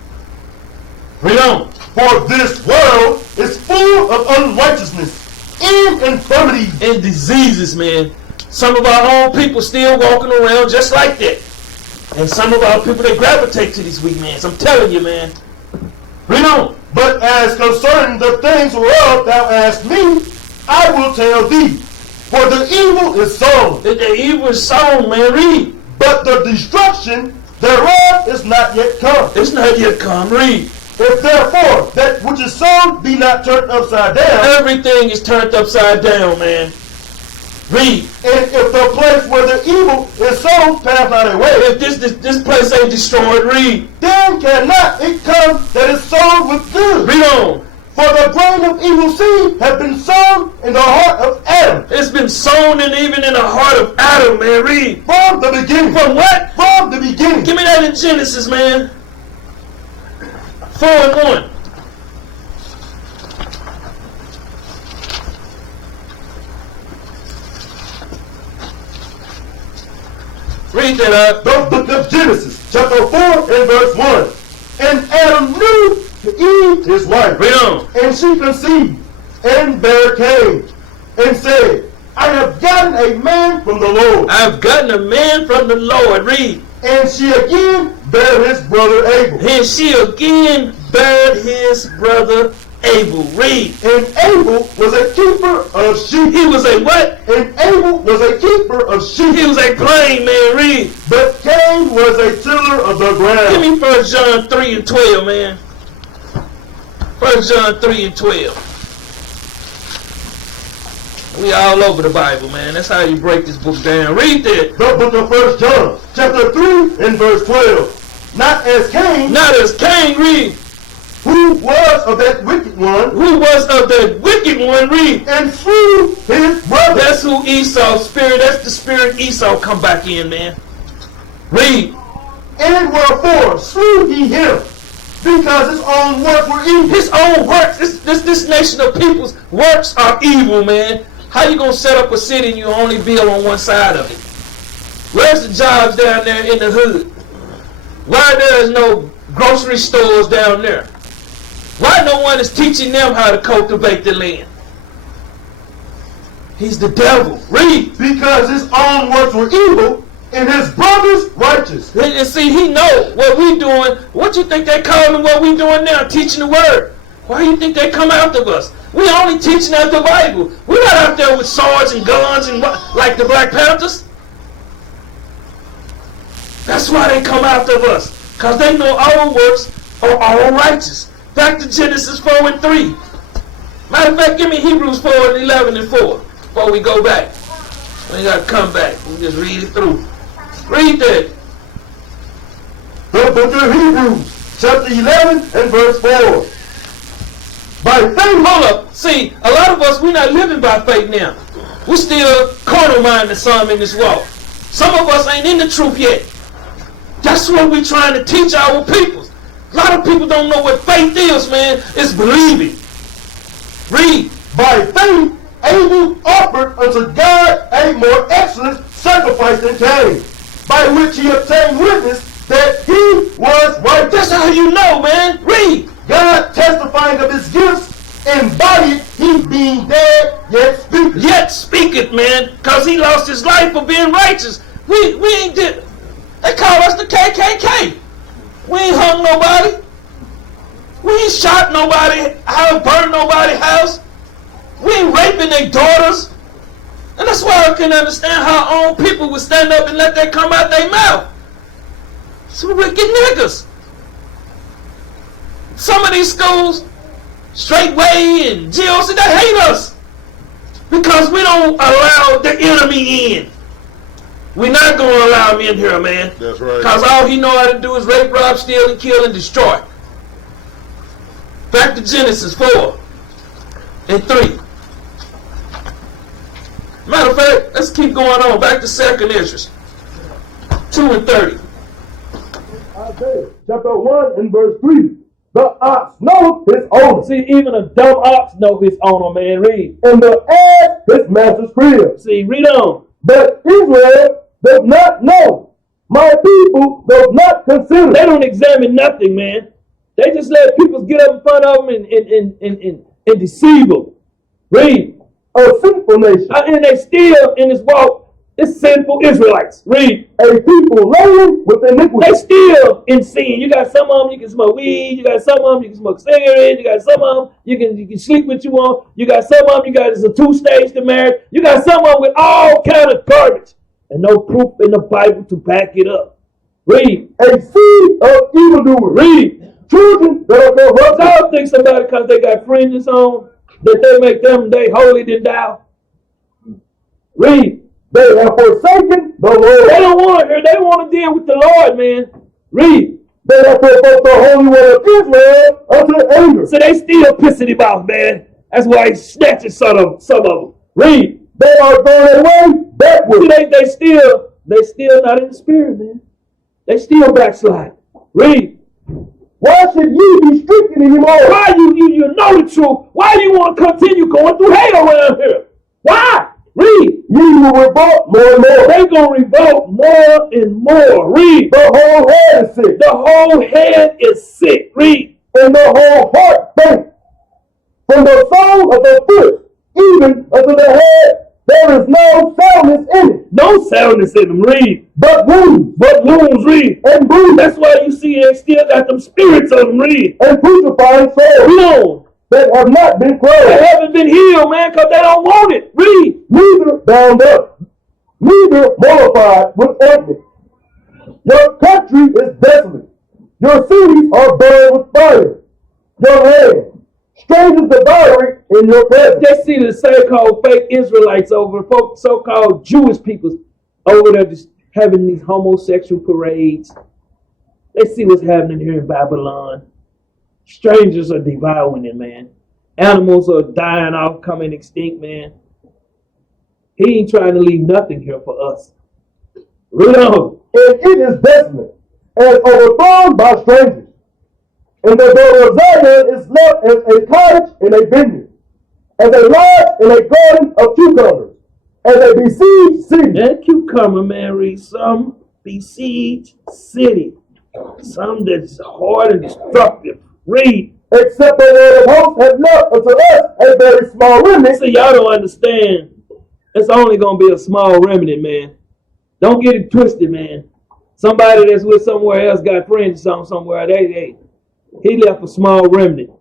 Read on. For this world is full of unrighteousness and infirmity. And diseases, man. Some of our own people still walking around just like that. And some of our people, they gravitate to these weak men. I'm telling you, man. Read on. But as concerning the things whereof thou asked me, I will tell thee. For the evil is sown. The evil is sown, man. Read. But the destruction thereof is not yet come. It's not yet come. Read. If therefore that which is sown be not turned upside down. Everything is turned upside down, man. Read. And if the place where the evil is sown pass not away. If this place ain't destroyed, read. Then cannot it come that is sown with good. Read on. For the grain of evil seed has been sown in the heart of Adam. It's been sown even in the heart of Adam, man. Read. From the beginning. From what? From the beginning. Give me that in Genesis, man. 4 and 1. Read that up. The book of Genesis, chapter 4 and verse 1. And Adam knew Eve, his wife. Read on. And she conceived and bare Cain and said, I have gotten a man from the Lord. I have gotten a man from the Lord. Read. And she again bare his brother Abel. And she again bare his brother Abel. Read. And Abel was a keeper of sheep. He was a what? And Abel was a keeper of sheep. He was a plain man. Read. But Cain was a tiller of the ground. Give me 1 John 3 and 12, man. 1 John 3 and 12. We all over the Bible, man. That's how you break this book down. Read that. The book of 1 John, chapter 3 and verse 12. Not as Cain. Not as Cain, read. who was of that wicked one, Who was of the wicked one, read. and slew his brother. That's who Esau's spirit, that's the spirit Esau come back in, man. Read. And wherefore slew he him, because his own works were evil. His own works, this nation of people's works are evil, man. How you gonna set up a city and you only build on one side of it? Where's the jobs down there in the hood? Why there is no grocery stores down there? Why no one is teaching them how to cultivate the land? He's the devil. Read. Because his own works were evil, and his brother's righteous. And see, he know what we doing. What you think they calling what we doing now? Teaching the word. Why do you think they come after us? We only teaching out the Bible. We're not out there with swords and guns and like the Black Panthers. That's why they come after us. Because they know our works are all righteous. Back to Genesis 4 and 3. Matter of fact, give me Hebrews 4 and 11 and 4 before we go back. We ain't got to come back. We just read it through. Read that. The book of Hebrews, chapter 11 and verse 4. By faith, Hold up. See, a lot of us, we're not living by faith now. We're still carnal minded some in this walk. Some of us ain't in the truth yet. That's what we're trying to teach our people. A lot of people don't know what faith is, man. It's believing. Read. by faith, Abel offered unto God a more excellent sacrifice than Cain, by which he obtained witness that he was righteous. That's how you know, man. Read. God testifying of his gifts, embodied he being dead, yet speaketh. Yet speaketh, man, because he lost his life for being righteous. We ain't did. They call us the KKK. We ain't hung nobody. We ain't shot nobody, burned nobody's house. We ain't raping their daughters. And that's why I can understand how our own people would stand up and let that come out their mouth. Some wicked niggas. Some of these schools, Straightway and GOC, they hate us because we don't allow the enemy in. We're not going to allow him in here, man. That's right. Because all he know how to do is rape, rob, steal, and kill, and destroy. Back to Genesis 4 and 3. Matter of fact, let's keep going on. Back to 2nd Esdras 2 and 30. Isaiah chapter 1 and verse 3. The ox knoweth his owner. See, even a dumb ox know his owner, man. Read. And the ass his master's crib. See, read on. But Israel does not know. My people does not consider. They don't examine nothing, man. They just let people get up in front of them and deceive them. Read. A sinful nation. And they still in this walk. It's sinful Israelites. Read. A people laden with iniquity. They still in sin. You got some of them you can smoke weed. You got some of them you can smoke cigarettes. You got some of them you can sleep with you on. You got some of them it's a 2-stage to marriage. You got some of them with all kind of garbage and no proof in the Bible to back it up. Read. A seed of evildoers. Read. Children that are corrupt. I don't think somebody because they got fringes on that they make them they holy than thou. Read. They have forsaken the Lord. They don't want to hear. They want to deal with the Lord, man. Read. They have provoked the Holy One of Israel unto anger. So they still pissing him off, man. That's why he's snatching some of them. Read. They are going away backward. See, they still not in the spirit, man. They still backslide. Read. Why should ye be stricken anymore? Why you know the truth? Why do you want to continue going through hell around here? Why? Read. Ye will revolt more and more. They're going to revolt more and more. Read. The whole head is sick. The whole head is sick. Read. And the whole heart faint. From the sole of the foot even unto the head, there is no soundness in it. No soundness in them. Read. But wounds. Read. And bruises. That's why you see they still got them spirits on them. Read. And putrefying sores. Read on. That have not been They closed. haven't been healed, man, because they don't want it. Read. Neither bound up. Neither mollified with ointment. Your country is desolate. Your cities are burned with fire. Your land, strangers devouring in your presence. They see the so-called fake Israelites over, so-called Jewish people over there just having these homosexual parades. They see what's happening here in Babylon. Strangers are devouring it, man. Animals are dying off, coming extinct, man. He ain't trying to leave nothing here for us. Read on. And it is desolate, and overthrown by strangers. And the daughter of Zion is left as a cottage in a vineyard, as a lodge in a garden of cucumbers, as a besieged city. That cucumber, man, read some besieged city. Some that's hard and destructive. Read. Except the Lord of hosts has left unto us a very small remnant. See, y'all don't understand. It's only going to be a small remnant, man. Don't get it twisted, man. Somebody that's with somewhere else got friends somewhere. He left a small remnant.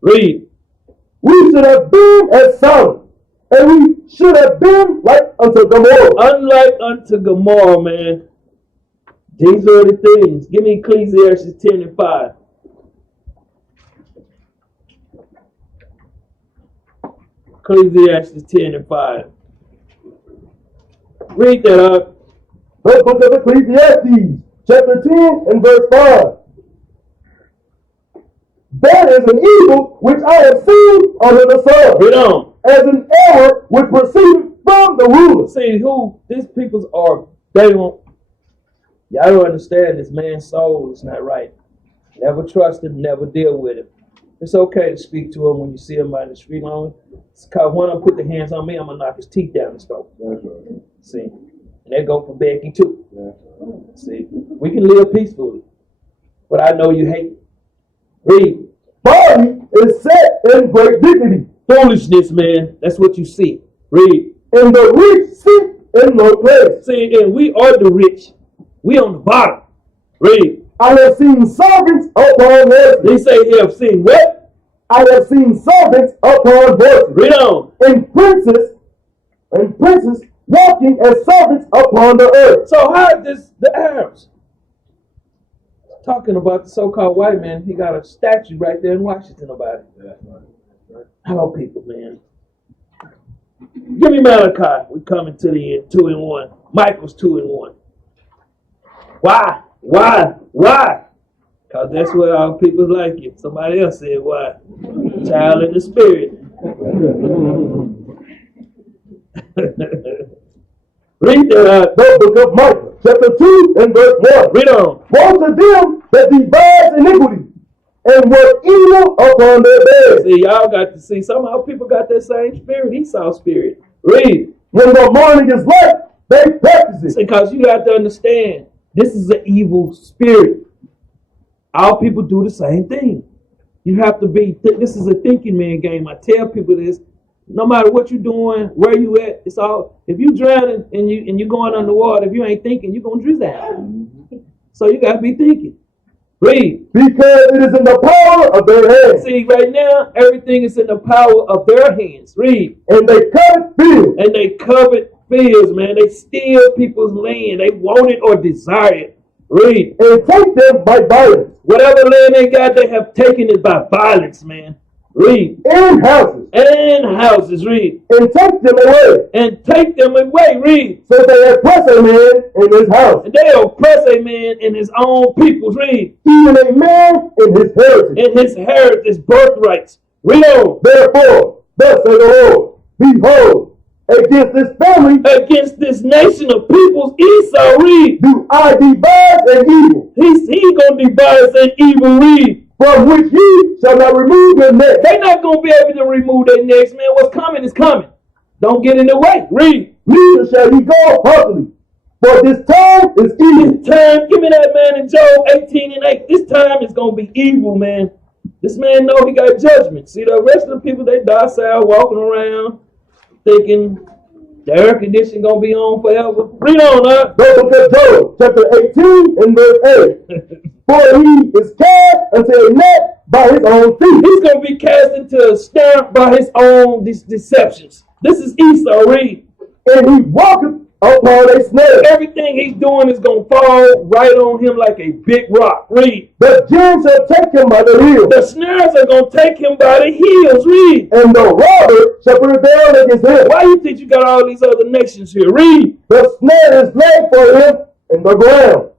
Read. We should have been as Sodom, and we should have been like unto Gomorrah. Unlike unto Gomorrah, man. These are the things. Give me Ecclesiastes 10 and 5. Ecclesiastes 10 and 5. Read that up. The book of Ecclesiastes, chapter 10 and verse 5. That is an evil which I have seen under the sun. Read on. As an error which proceeded from the rulers. See who these peoples are. They won't. Y'all don't understand this man's soul is not right. Never trust him, never deal with him. It's okay to speak to him when you see him by the street long. It's because when I put the hands on me, I'm going to knock his teeth down the stove. See? And that go for Becky too. See? We can live peacefully. But I know you hate. Read. Body is set in great dignity. Foolishness, man. That's what you see. Read. And the rich sit in low place. See, and we are the rich. We on the bottom. Read. I have seen servants upon horses. They say you have seen what? I have seen servants upon horses. Read on. And princes walking as servants upon the earth. So how is this the Arabs? Talking about the so-called white man, he got a statue right there in Washington about it. How people, man. Give me Malachi. We coming to the end, 2 and 1. Michael's 2 and 1. Why? Because that's what our people's like it. Somebody else said why. Child in the spirit. Read the book of Micah, chapter 2 and verse 1. Read on. Woe to them that devise iniquity and work evil upon their beds. See, y'all got to see. Some of our people got that same spirit, Esau spirit. Read. When the morning is light, they practice it. See, because you got to understand, this is an evil spirit. Our people do the same thing. You have to be, this is a thinking man game. I tell people this. No matter what you're doing, where you at, it's all. If you drowning and you're going underwater, if you ain't thinking, you're gonna drown. So you gotta be thinking. Read. Because it is in the power of their hands. See, right now, everything is in the power of their hands. Read. And they covet fields. And they covet fields, man. They steal people's land. They want it or desire it. Read. And take them by violence. Whatever land they got, they have taken it by violence, man. Read. And houses. And houses. Read. And take them away. And take them away. Read. So they oppress a man in his house. And they oppress a man in his own peoples. Read. Even a man in his heritage. In his heritage, birthrights. Read on. Therefore, thus saith the Lord, behold, against this family, against this nation of peoples, Esau, read. Do I devise an evil? He gonna devise an evil, read. From which ye shall not remove your neck. They're not going to be able to remove their necks, man. What's coming is coming. Don't get in the way. Read. Neither shall ye go hastily. For this time is evil. This time, give me that man in Job 18 and 8. This time is going to be evil, man. This man know he got judgment. See, the rest of the people, they docile, walking around, thinking the air conditioning going to be on forever. Read on, huh? The book of Job, chapter 18 and verse 8. For he is cast into a net by his own feet. He's going to be cast into a snare by his own deceptions. This is Esau, read. And he walketh upon a snare. Everything he's doing is going to fall right on him like a big rock. Read. The gin shall take him by the heels. The snares are going to take him by the heels. Read. And the robber shall prevail against him. Why you think you got all these other nations here? Read. The snare is laid for him in the ground.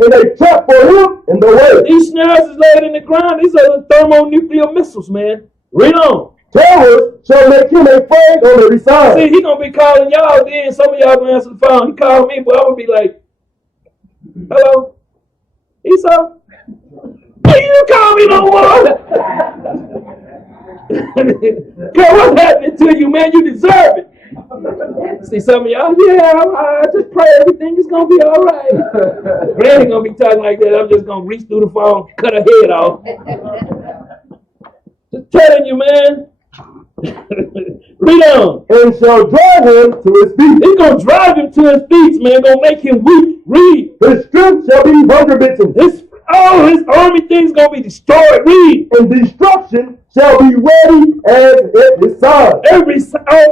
and a trap for him in the way. These snares is laid in the ground. These are the thermonuclear missiles, man. Read on. Terrors shall make him a prey on every side. See, he gonna be calling y'all then. Some of y'all gonna answer the phone. He called me, but I'm gonna be like, hello, Esau? Hey, you call me no more. Girl, what's happening to you, man? You deserve it. See, some of y'all, yeah, I just pray everything is gonna be all right. But I ain't gonna be talking like that. I'm just gonna reach through the phone, cut her head off. Just telling you, man. Read on. And shall drive him to his feet. He's gonna drive him to his feet, man. Gonna make him weak. Read. His strength shall be hunger bitten. His army thing's gonna be destroyed. Read. And destruction shall be ready as at his side.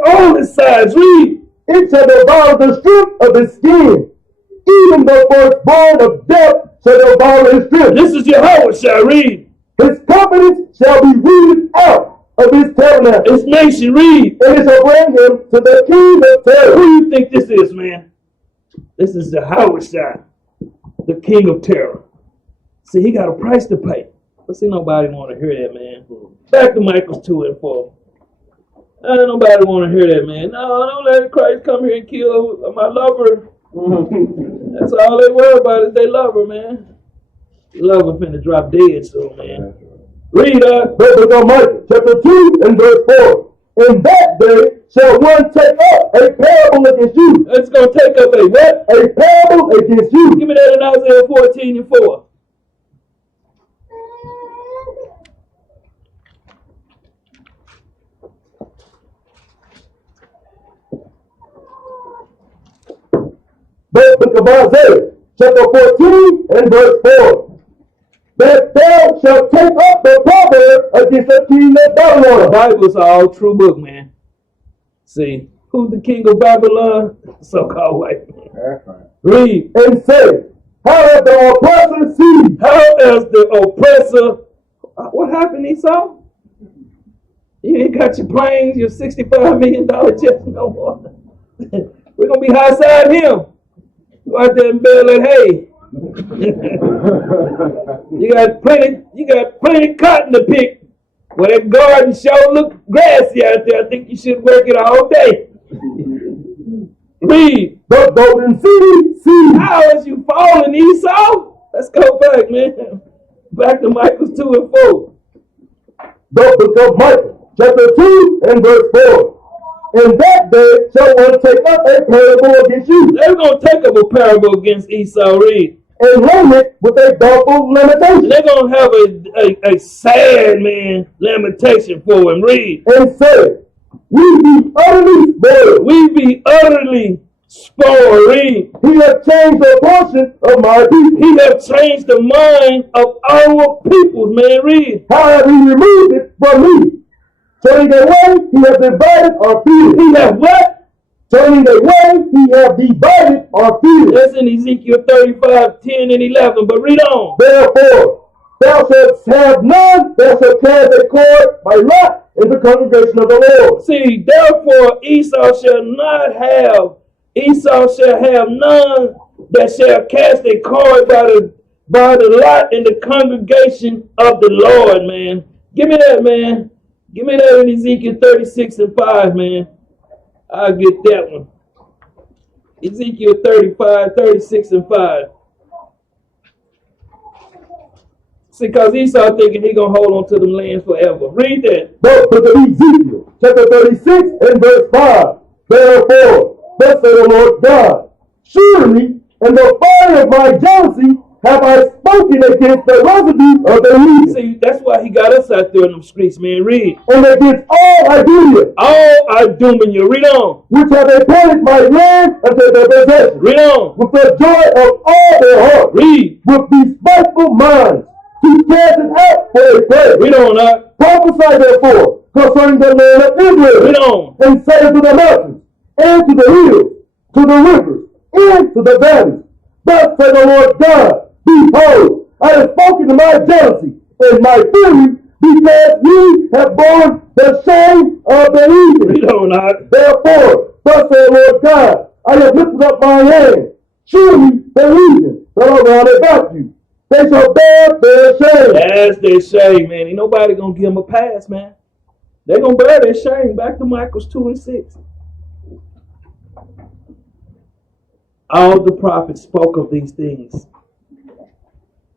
All his sides. Read. It shall devour the strength of his skin. Even the firstborn of death shall devour his strength. This is Jehovah shall read. His confidence shall be rooted out of his tabernacle. His nation, read. And it shall bring him to the king of terror. Who do you think this is, man? This is Jehovah, the king of terror. See, he got a price to pay. But see, nobody want to hear that, man. Back to Michael 2 and 4. Nobody want to hear that, man. No, don't let Christ come here and kill my lover. That's all they worry about is they love her, man. Lover finna drop dead soon, man. Read the book of Micah, chapter 2 and verse 4. In that day shall one take up a parable against you. It's going to take up a what? A parable against you. Give me that in Isaiah 14 and 4. The book of Isaiah, chapter 14 and verse 4. That thou shalt take up the proverb against the king of Babylon. The Bible's an all true book, man. See, who's the king of Babylon? So-called Whiteman. That's right. Read. And say, how has the oppressor seized? How has the oppressor... What happened, Esau? You ain't got your planes, your $65 million jets no more. We're going to be high side him. Go out there and bale that hay. You got plenty cotton to pick. Well, that garden sure look grassy out there. I think you should work it all day. Read. The golden city. How is you falling, Esau? Let's go back, man. Back to Michael 2 and 4. The book of Micah, chapter 2 and verse 4. In that day shall one take up a parable against you. They're going to take up a parable against Esau. Read. And lament with a doleful lamentation. They're going to have a sad, man, lamentation for him. Read. And say, we be utterly spoiled. We be utterly spoiled. Read. He hath changed the portion of my people. He hath changed the mind of our peoples, man. Read. How have he removed it from me? Turning away, he hath divided our field. He hath what? Turning away, he hath divided our field. That's in Ezekiel 35, 10 and 11. But read on. Therefore, thou shalt have none, thou shalt cast a cord by lot in the congregation of the Lord. See, therefore Esau shall have none that shall cast a cord by the lot in the congregation of the Lord, man. Give me that, man. Give me that in Ezekiel 36 and 5, man. I'll get that one. Ezekiel 35, 36 and 5. See, because Esau thinking he going to hold on to them lands forever. Read that. The book of Ezekiel, chapter 36 and verse 5. Therefore, thus saith the Lord God, surely in the fire of my jealousy have I spoken against the residue of the heathen. See, that's why he got us out there in them streets, man. Read. And against all Idumea. All Idumea. Read on. Which have appointed my land unto their possession. Read on. With the joy of all their heart. Read. With despiteful minds. To cast it out for a prey. Read on, Prophesy therefore concerning the land of Israel. Read on. And say to the mountains, and to the hills, to the rivers, and to the valleys. Thus saith the Lord God, behold, I have spoken to my jealousy and my fury, because ye have borne the shame of the heathen. Read on, Therefore, thus saith the Lord God, I have lifted up my hand. Surely the heathen all around about you. They shall bear their shame. That's their shame, man. Ain't nobody gonna give them a pass, man. They're gonna bear their shame. Back to Michael 2:6. All the prophets spoke of these things.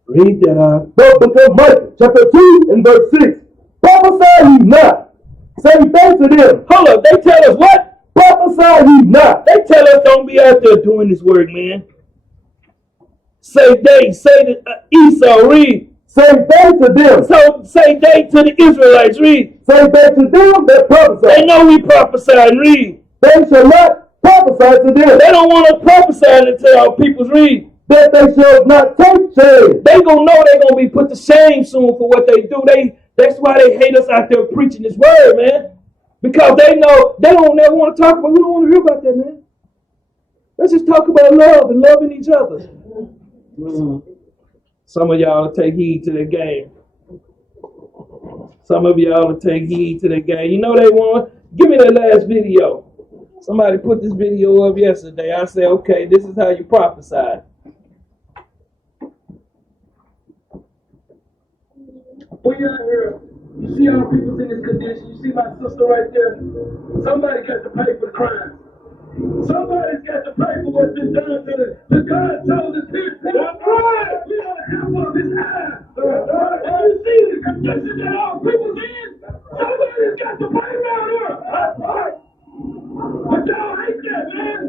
Read that out. But because Micah, chapter 2 and verse 6. Prophesy ye not. Say they to them. Hold up, they tell us what? Prophesy ye not. They tell us don't be out there doing this work, man. Say they, say to Esau, read. Say they to them. So say they to the Israelites, read. Say they to them that prophesy. They know we prophesy and read. They shall not prophesy to them. They don't want to prophesy and tell our peoples read. That they shall not take shame. They gonna know they gonna be put to shame soon for what they do. That's why they hate us out there preaching this word, man. Because they know they don't never want to talk about. We don't want to hear about that, man. Let's just talk about love and loving each other. Some of y'all will take heed to their game. Some of y'all will take heed to their game. You know they want. Give me that last video. Somebody put this video up yesterday. I said, okay, this is how you prophesy. We out here. You see our people's in this condition. You see my sister right there. Somebody got to pay for the crime. Somebody's got to pay for what's been done to the God chosen people. That's right. We gotta help on this eye. And you see the condition that our people's in. Somebody's got to pay around here. That's right. But y'all hate that, man.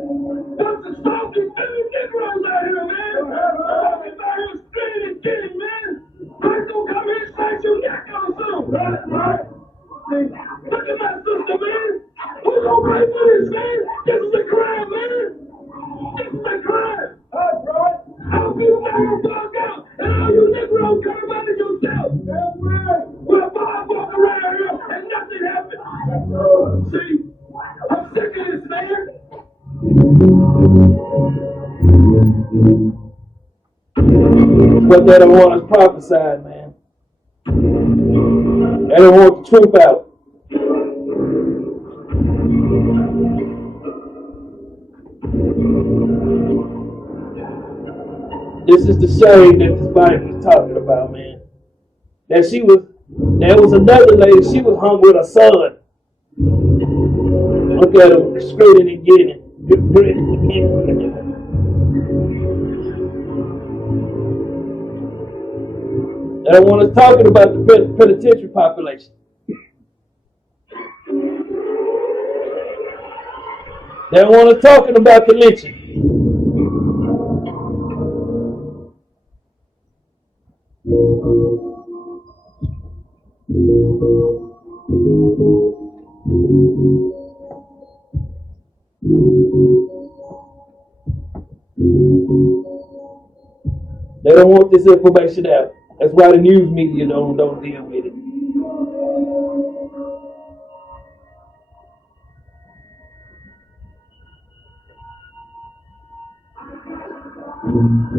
Bunch of salty, filthy Negroes out here, man. Walking out here spitting and getting, man. Christ gonna come here and slice your neck on soon. That's right. Look at my sister, man. Who's gonna pay for this, man? This is a crime, man. This is a crime. That's right. Our people got to bug out, and all you Negroes come out of yourself. That's right. We're Bob walk around here and nothing happened. See, I'm sick of this, man. What they don't want is prophesied, man. They don't want the truth out. This is the shame that this Bible is talking about, man. There was another lady, she was hung with her son. Look at him, screaming and getting it. They don't want us talking about the penitentiary population. They don't want us talking about the lynching. They don't want this information out. That's why the news media don't deal with it.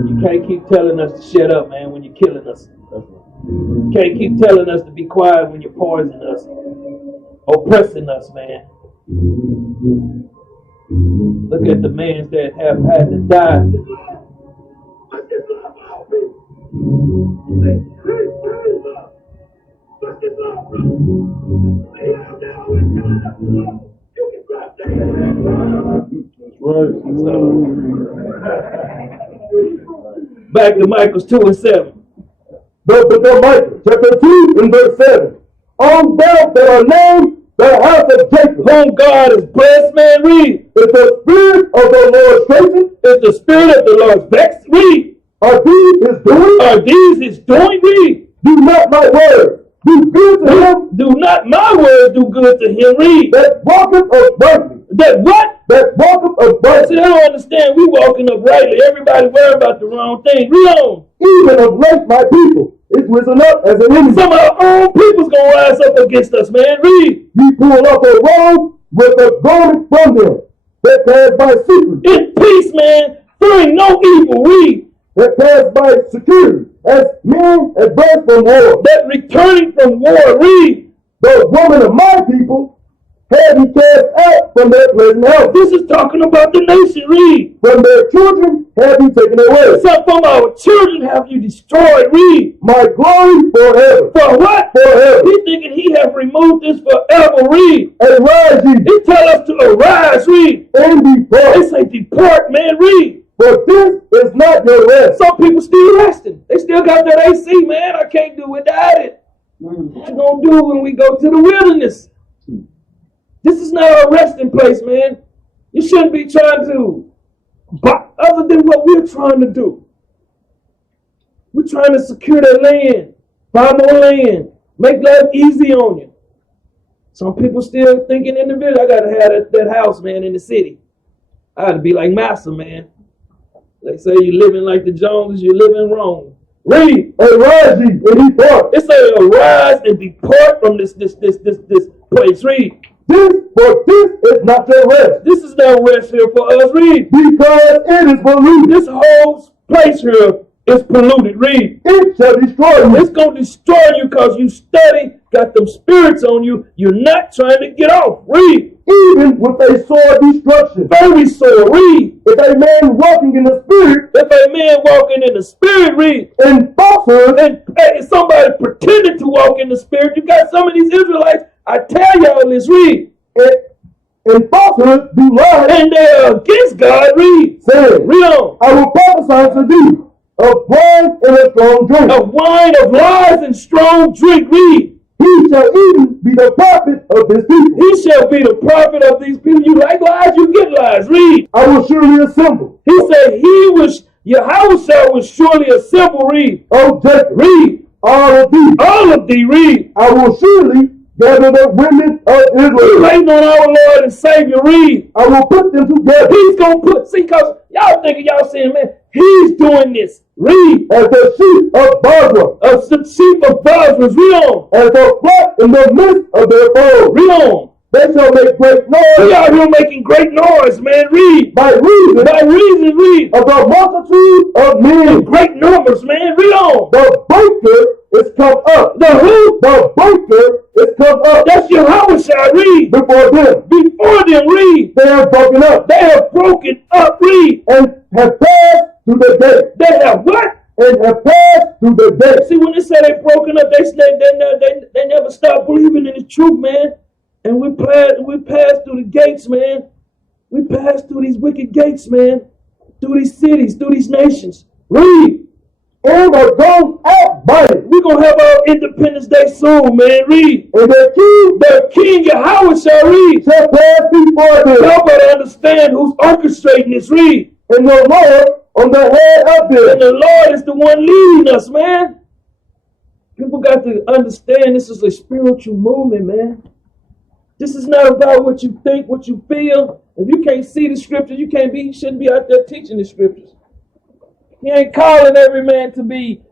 You can't keep telling us to shut up, man, when you're killing us. You can't keep telling us to be quiet when you're poisoning us, oppressing us, man. Look at the men that have had to die. Back to Michael 2:7. But Micah, chapter 2 and verse 7. On thou that are named the house of Jacob, whom God has blessed, man, read. If the spirit of the Lord straitened, if the spirit of the Lord vexed, read. Are these his doing? Are these his doing, read. Do not my word do good to him? Do not my word do good to him, read. That walketh uprightly. That what? That walketh uprightly. See, they don't understand. We walking uprightly. Everybody worry about the wrong thing. Read on. Even of late my people is risen up as an enemy. Some of our own people's gonna rise up against us, man. Read. Ye pull off a robe with a garment from them that pass by secret. In peace, man, fearing no evil. Read. That pass by security, as men advance from war. That returning from war. Read. The woman of my people have he cast out from their pleasant house. This is talking about the nation. Read. From their children have he taken away. So from our children have you destroyed. Read. My glory forever. For what? Forever. He thinking he have removed this forever. Read. Arise ye. He tell us to arise. Read. And depart. They say depart, man. Read. For this is not your rest. Some people still resting. They still got that AC, man. I can't do without it. What you gonna do when we go to the wilderness? This is not our resting place, man. You shouldn't be trying to, but other than what we're trying to do. We're trying to secure that land, buy more land, make life easy on you. Some people still thinking in the village, I gotta have that house, man, in the city. I gotta be like Massa, man. They say you're living like the Joneses, you're living wrong. Read. Arise ye and depart. It says arise and depart from this place. Read. For this is not your rest. This is no rest here for us. Read. Because it is polluted. This whole place here is polluted. Read. It shall destroy you. It's going to destroy you because you study, got them spirits on you. You're not trying to get off. Read. Even with a sore destruction. Very sore. Read. If a man walking in the spirit. If a man walking in the spirit. Read. In falsehood. And somebody pretending to walk in the spirit. You got some of these Israelites. I tell y'all this. Read. In falsehood do lie. And they're against God. Read. Saying. Read on. I will prophesy to thee of wine and a strong drink. Of wine, of lies, and strong drink. Read. He shall even be the prophet of this people. He shall be the prophet of these people. You like lies, you get lies. Read. I will surely assemble. He said Yahweh will surely assemble. Read. O Jacob. Read. All of thee. All of thee. Read. I will surely gather the women of Israel. Waiting on our Lord and Savior. Read. I will put them together. He's going to put, see, because y'all thinking, y'all saying, man, he's doing this. Read. As the sheep of Basra. As the sheep of Basra. Read on. As the flock in the midst of their fold. Read on. They shall make great noise. We out here making great noise, man. Read. By reason. Read. Of the multitude of men. Great numbers, man. Read on. The breaker is come up. The who? The breaker is come up. That's Yahweh. Read. Before them. Before them. Read. They have broken up. They have broken up. Read. And have passed through the gate. They have what? And have passed through the gate. See, when they say they broken up, they never stop believing in the truth, man. And we passed through the gates, man. We passed through these wicked gates, man. Through these cities, through these nations. Read. And are gone out by it. We're going to have our Independence Day soon, man. Read. And their king Yahweh shall read. Shall pass before them. Y'all better understand who's orchestrating this. Read. And the Lord on the head of them. And the Lord is the one leading us, man. People got to understand this is a spiritual movement, man. This is not about what you think, what you feel. If you can't see the scriptures, you shouldn't be out there teaching the scriptures. He ain't calling every man to be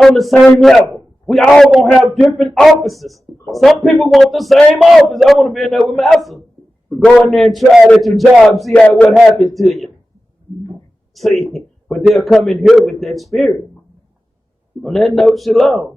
on the same level. We all gonna have different offices. Some people want the same office. I want to be in there with Master. Go in there and try it at your job, see what happens to you. See, but they'll come in here with that spirit. On that note, shalom.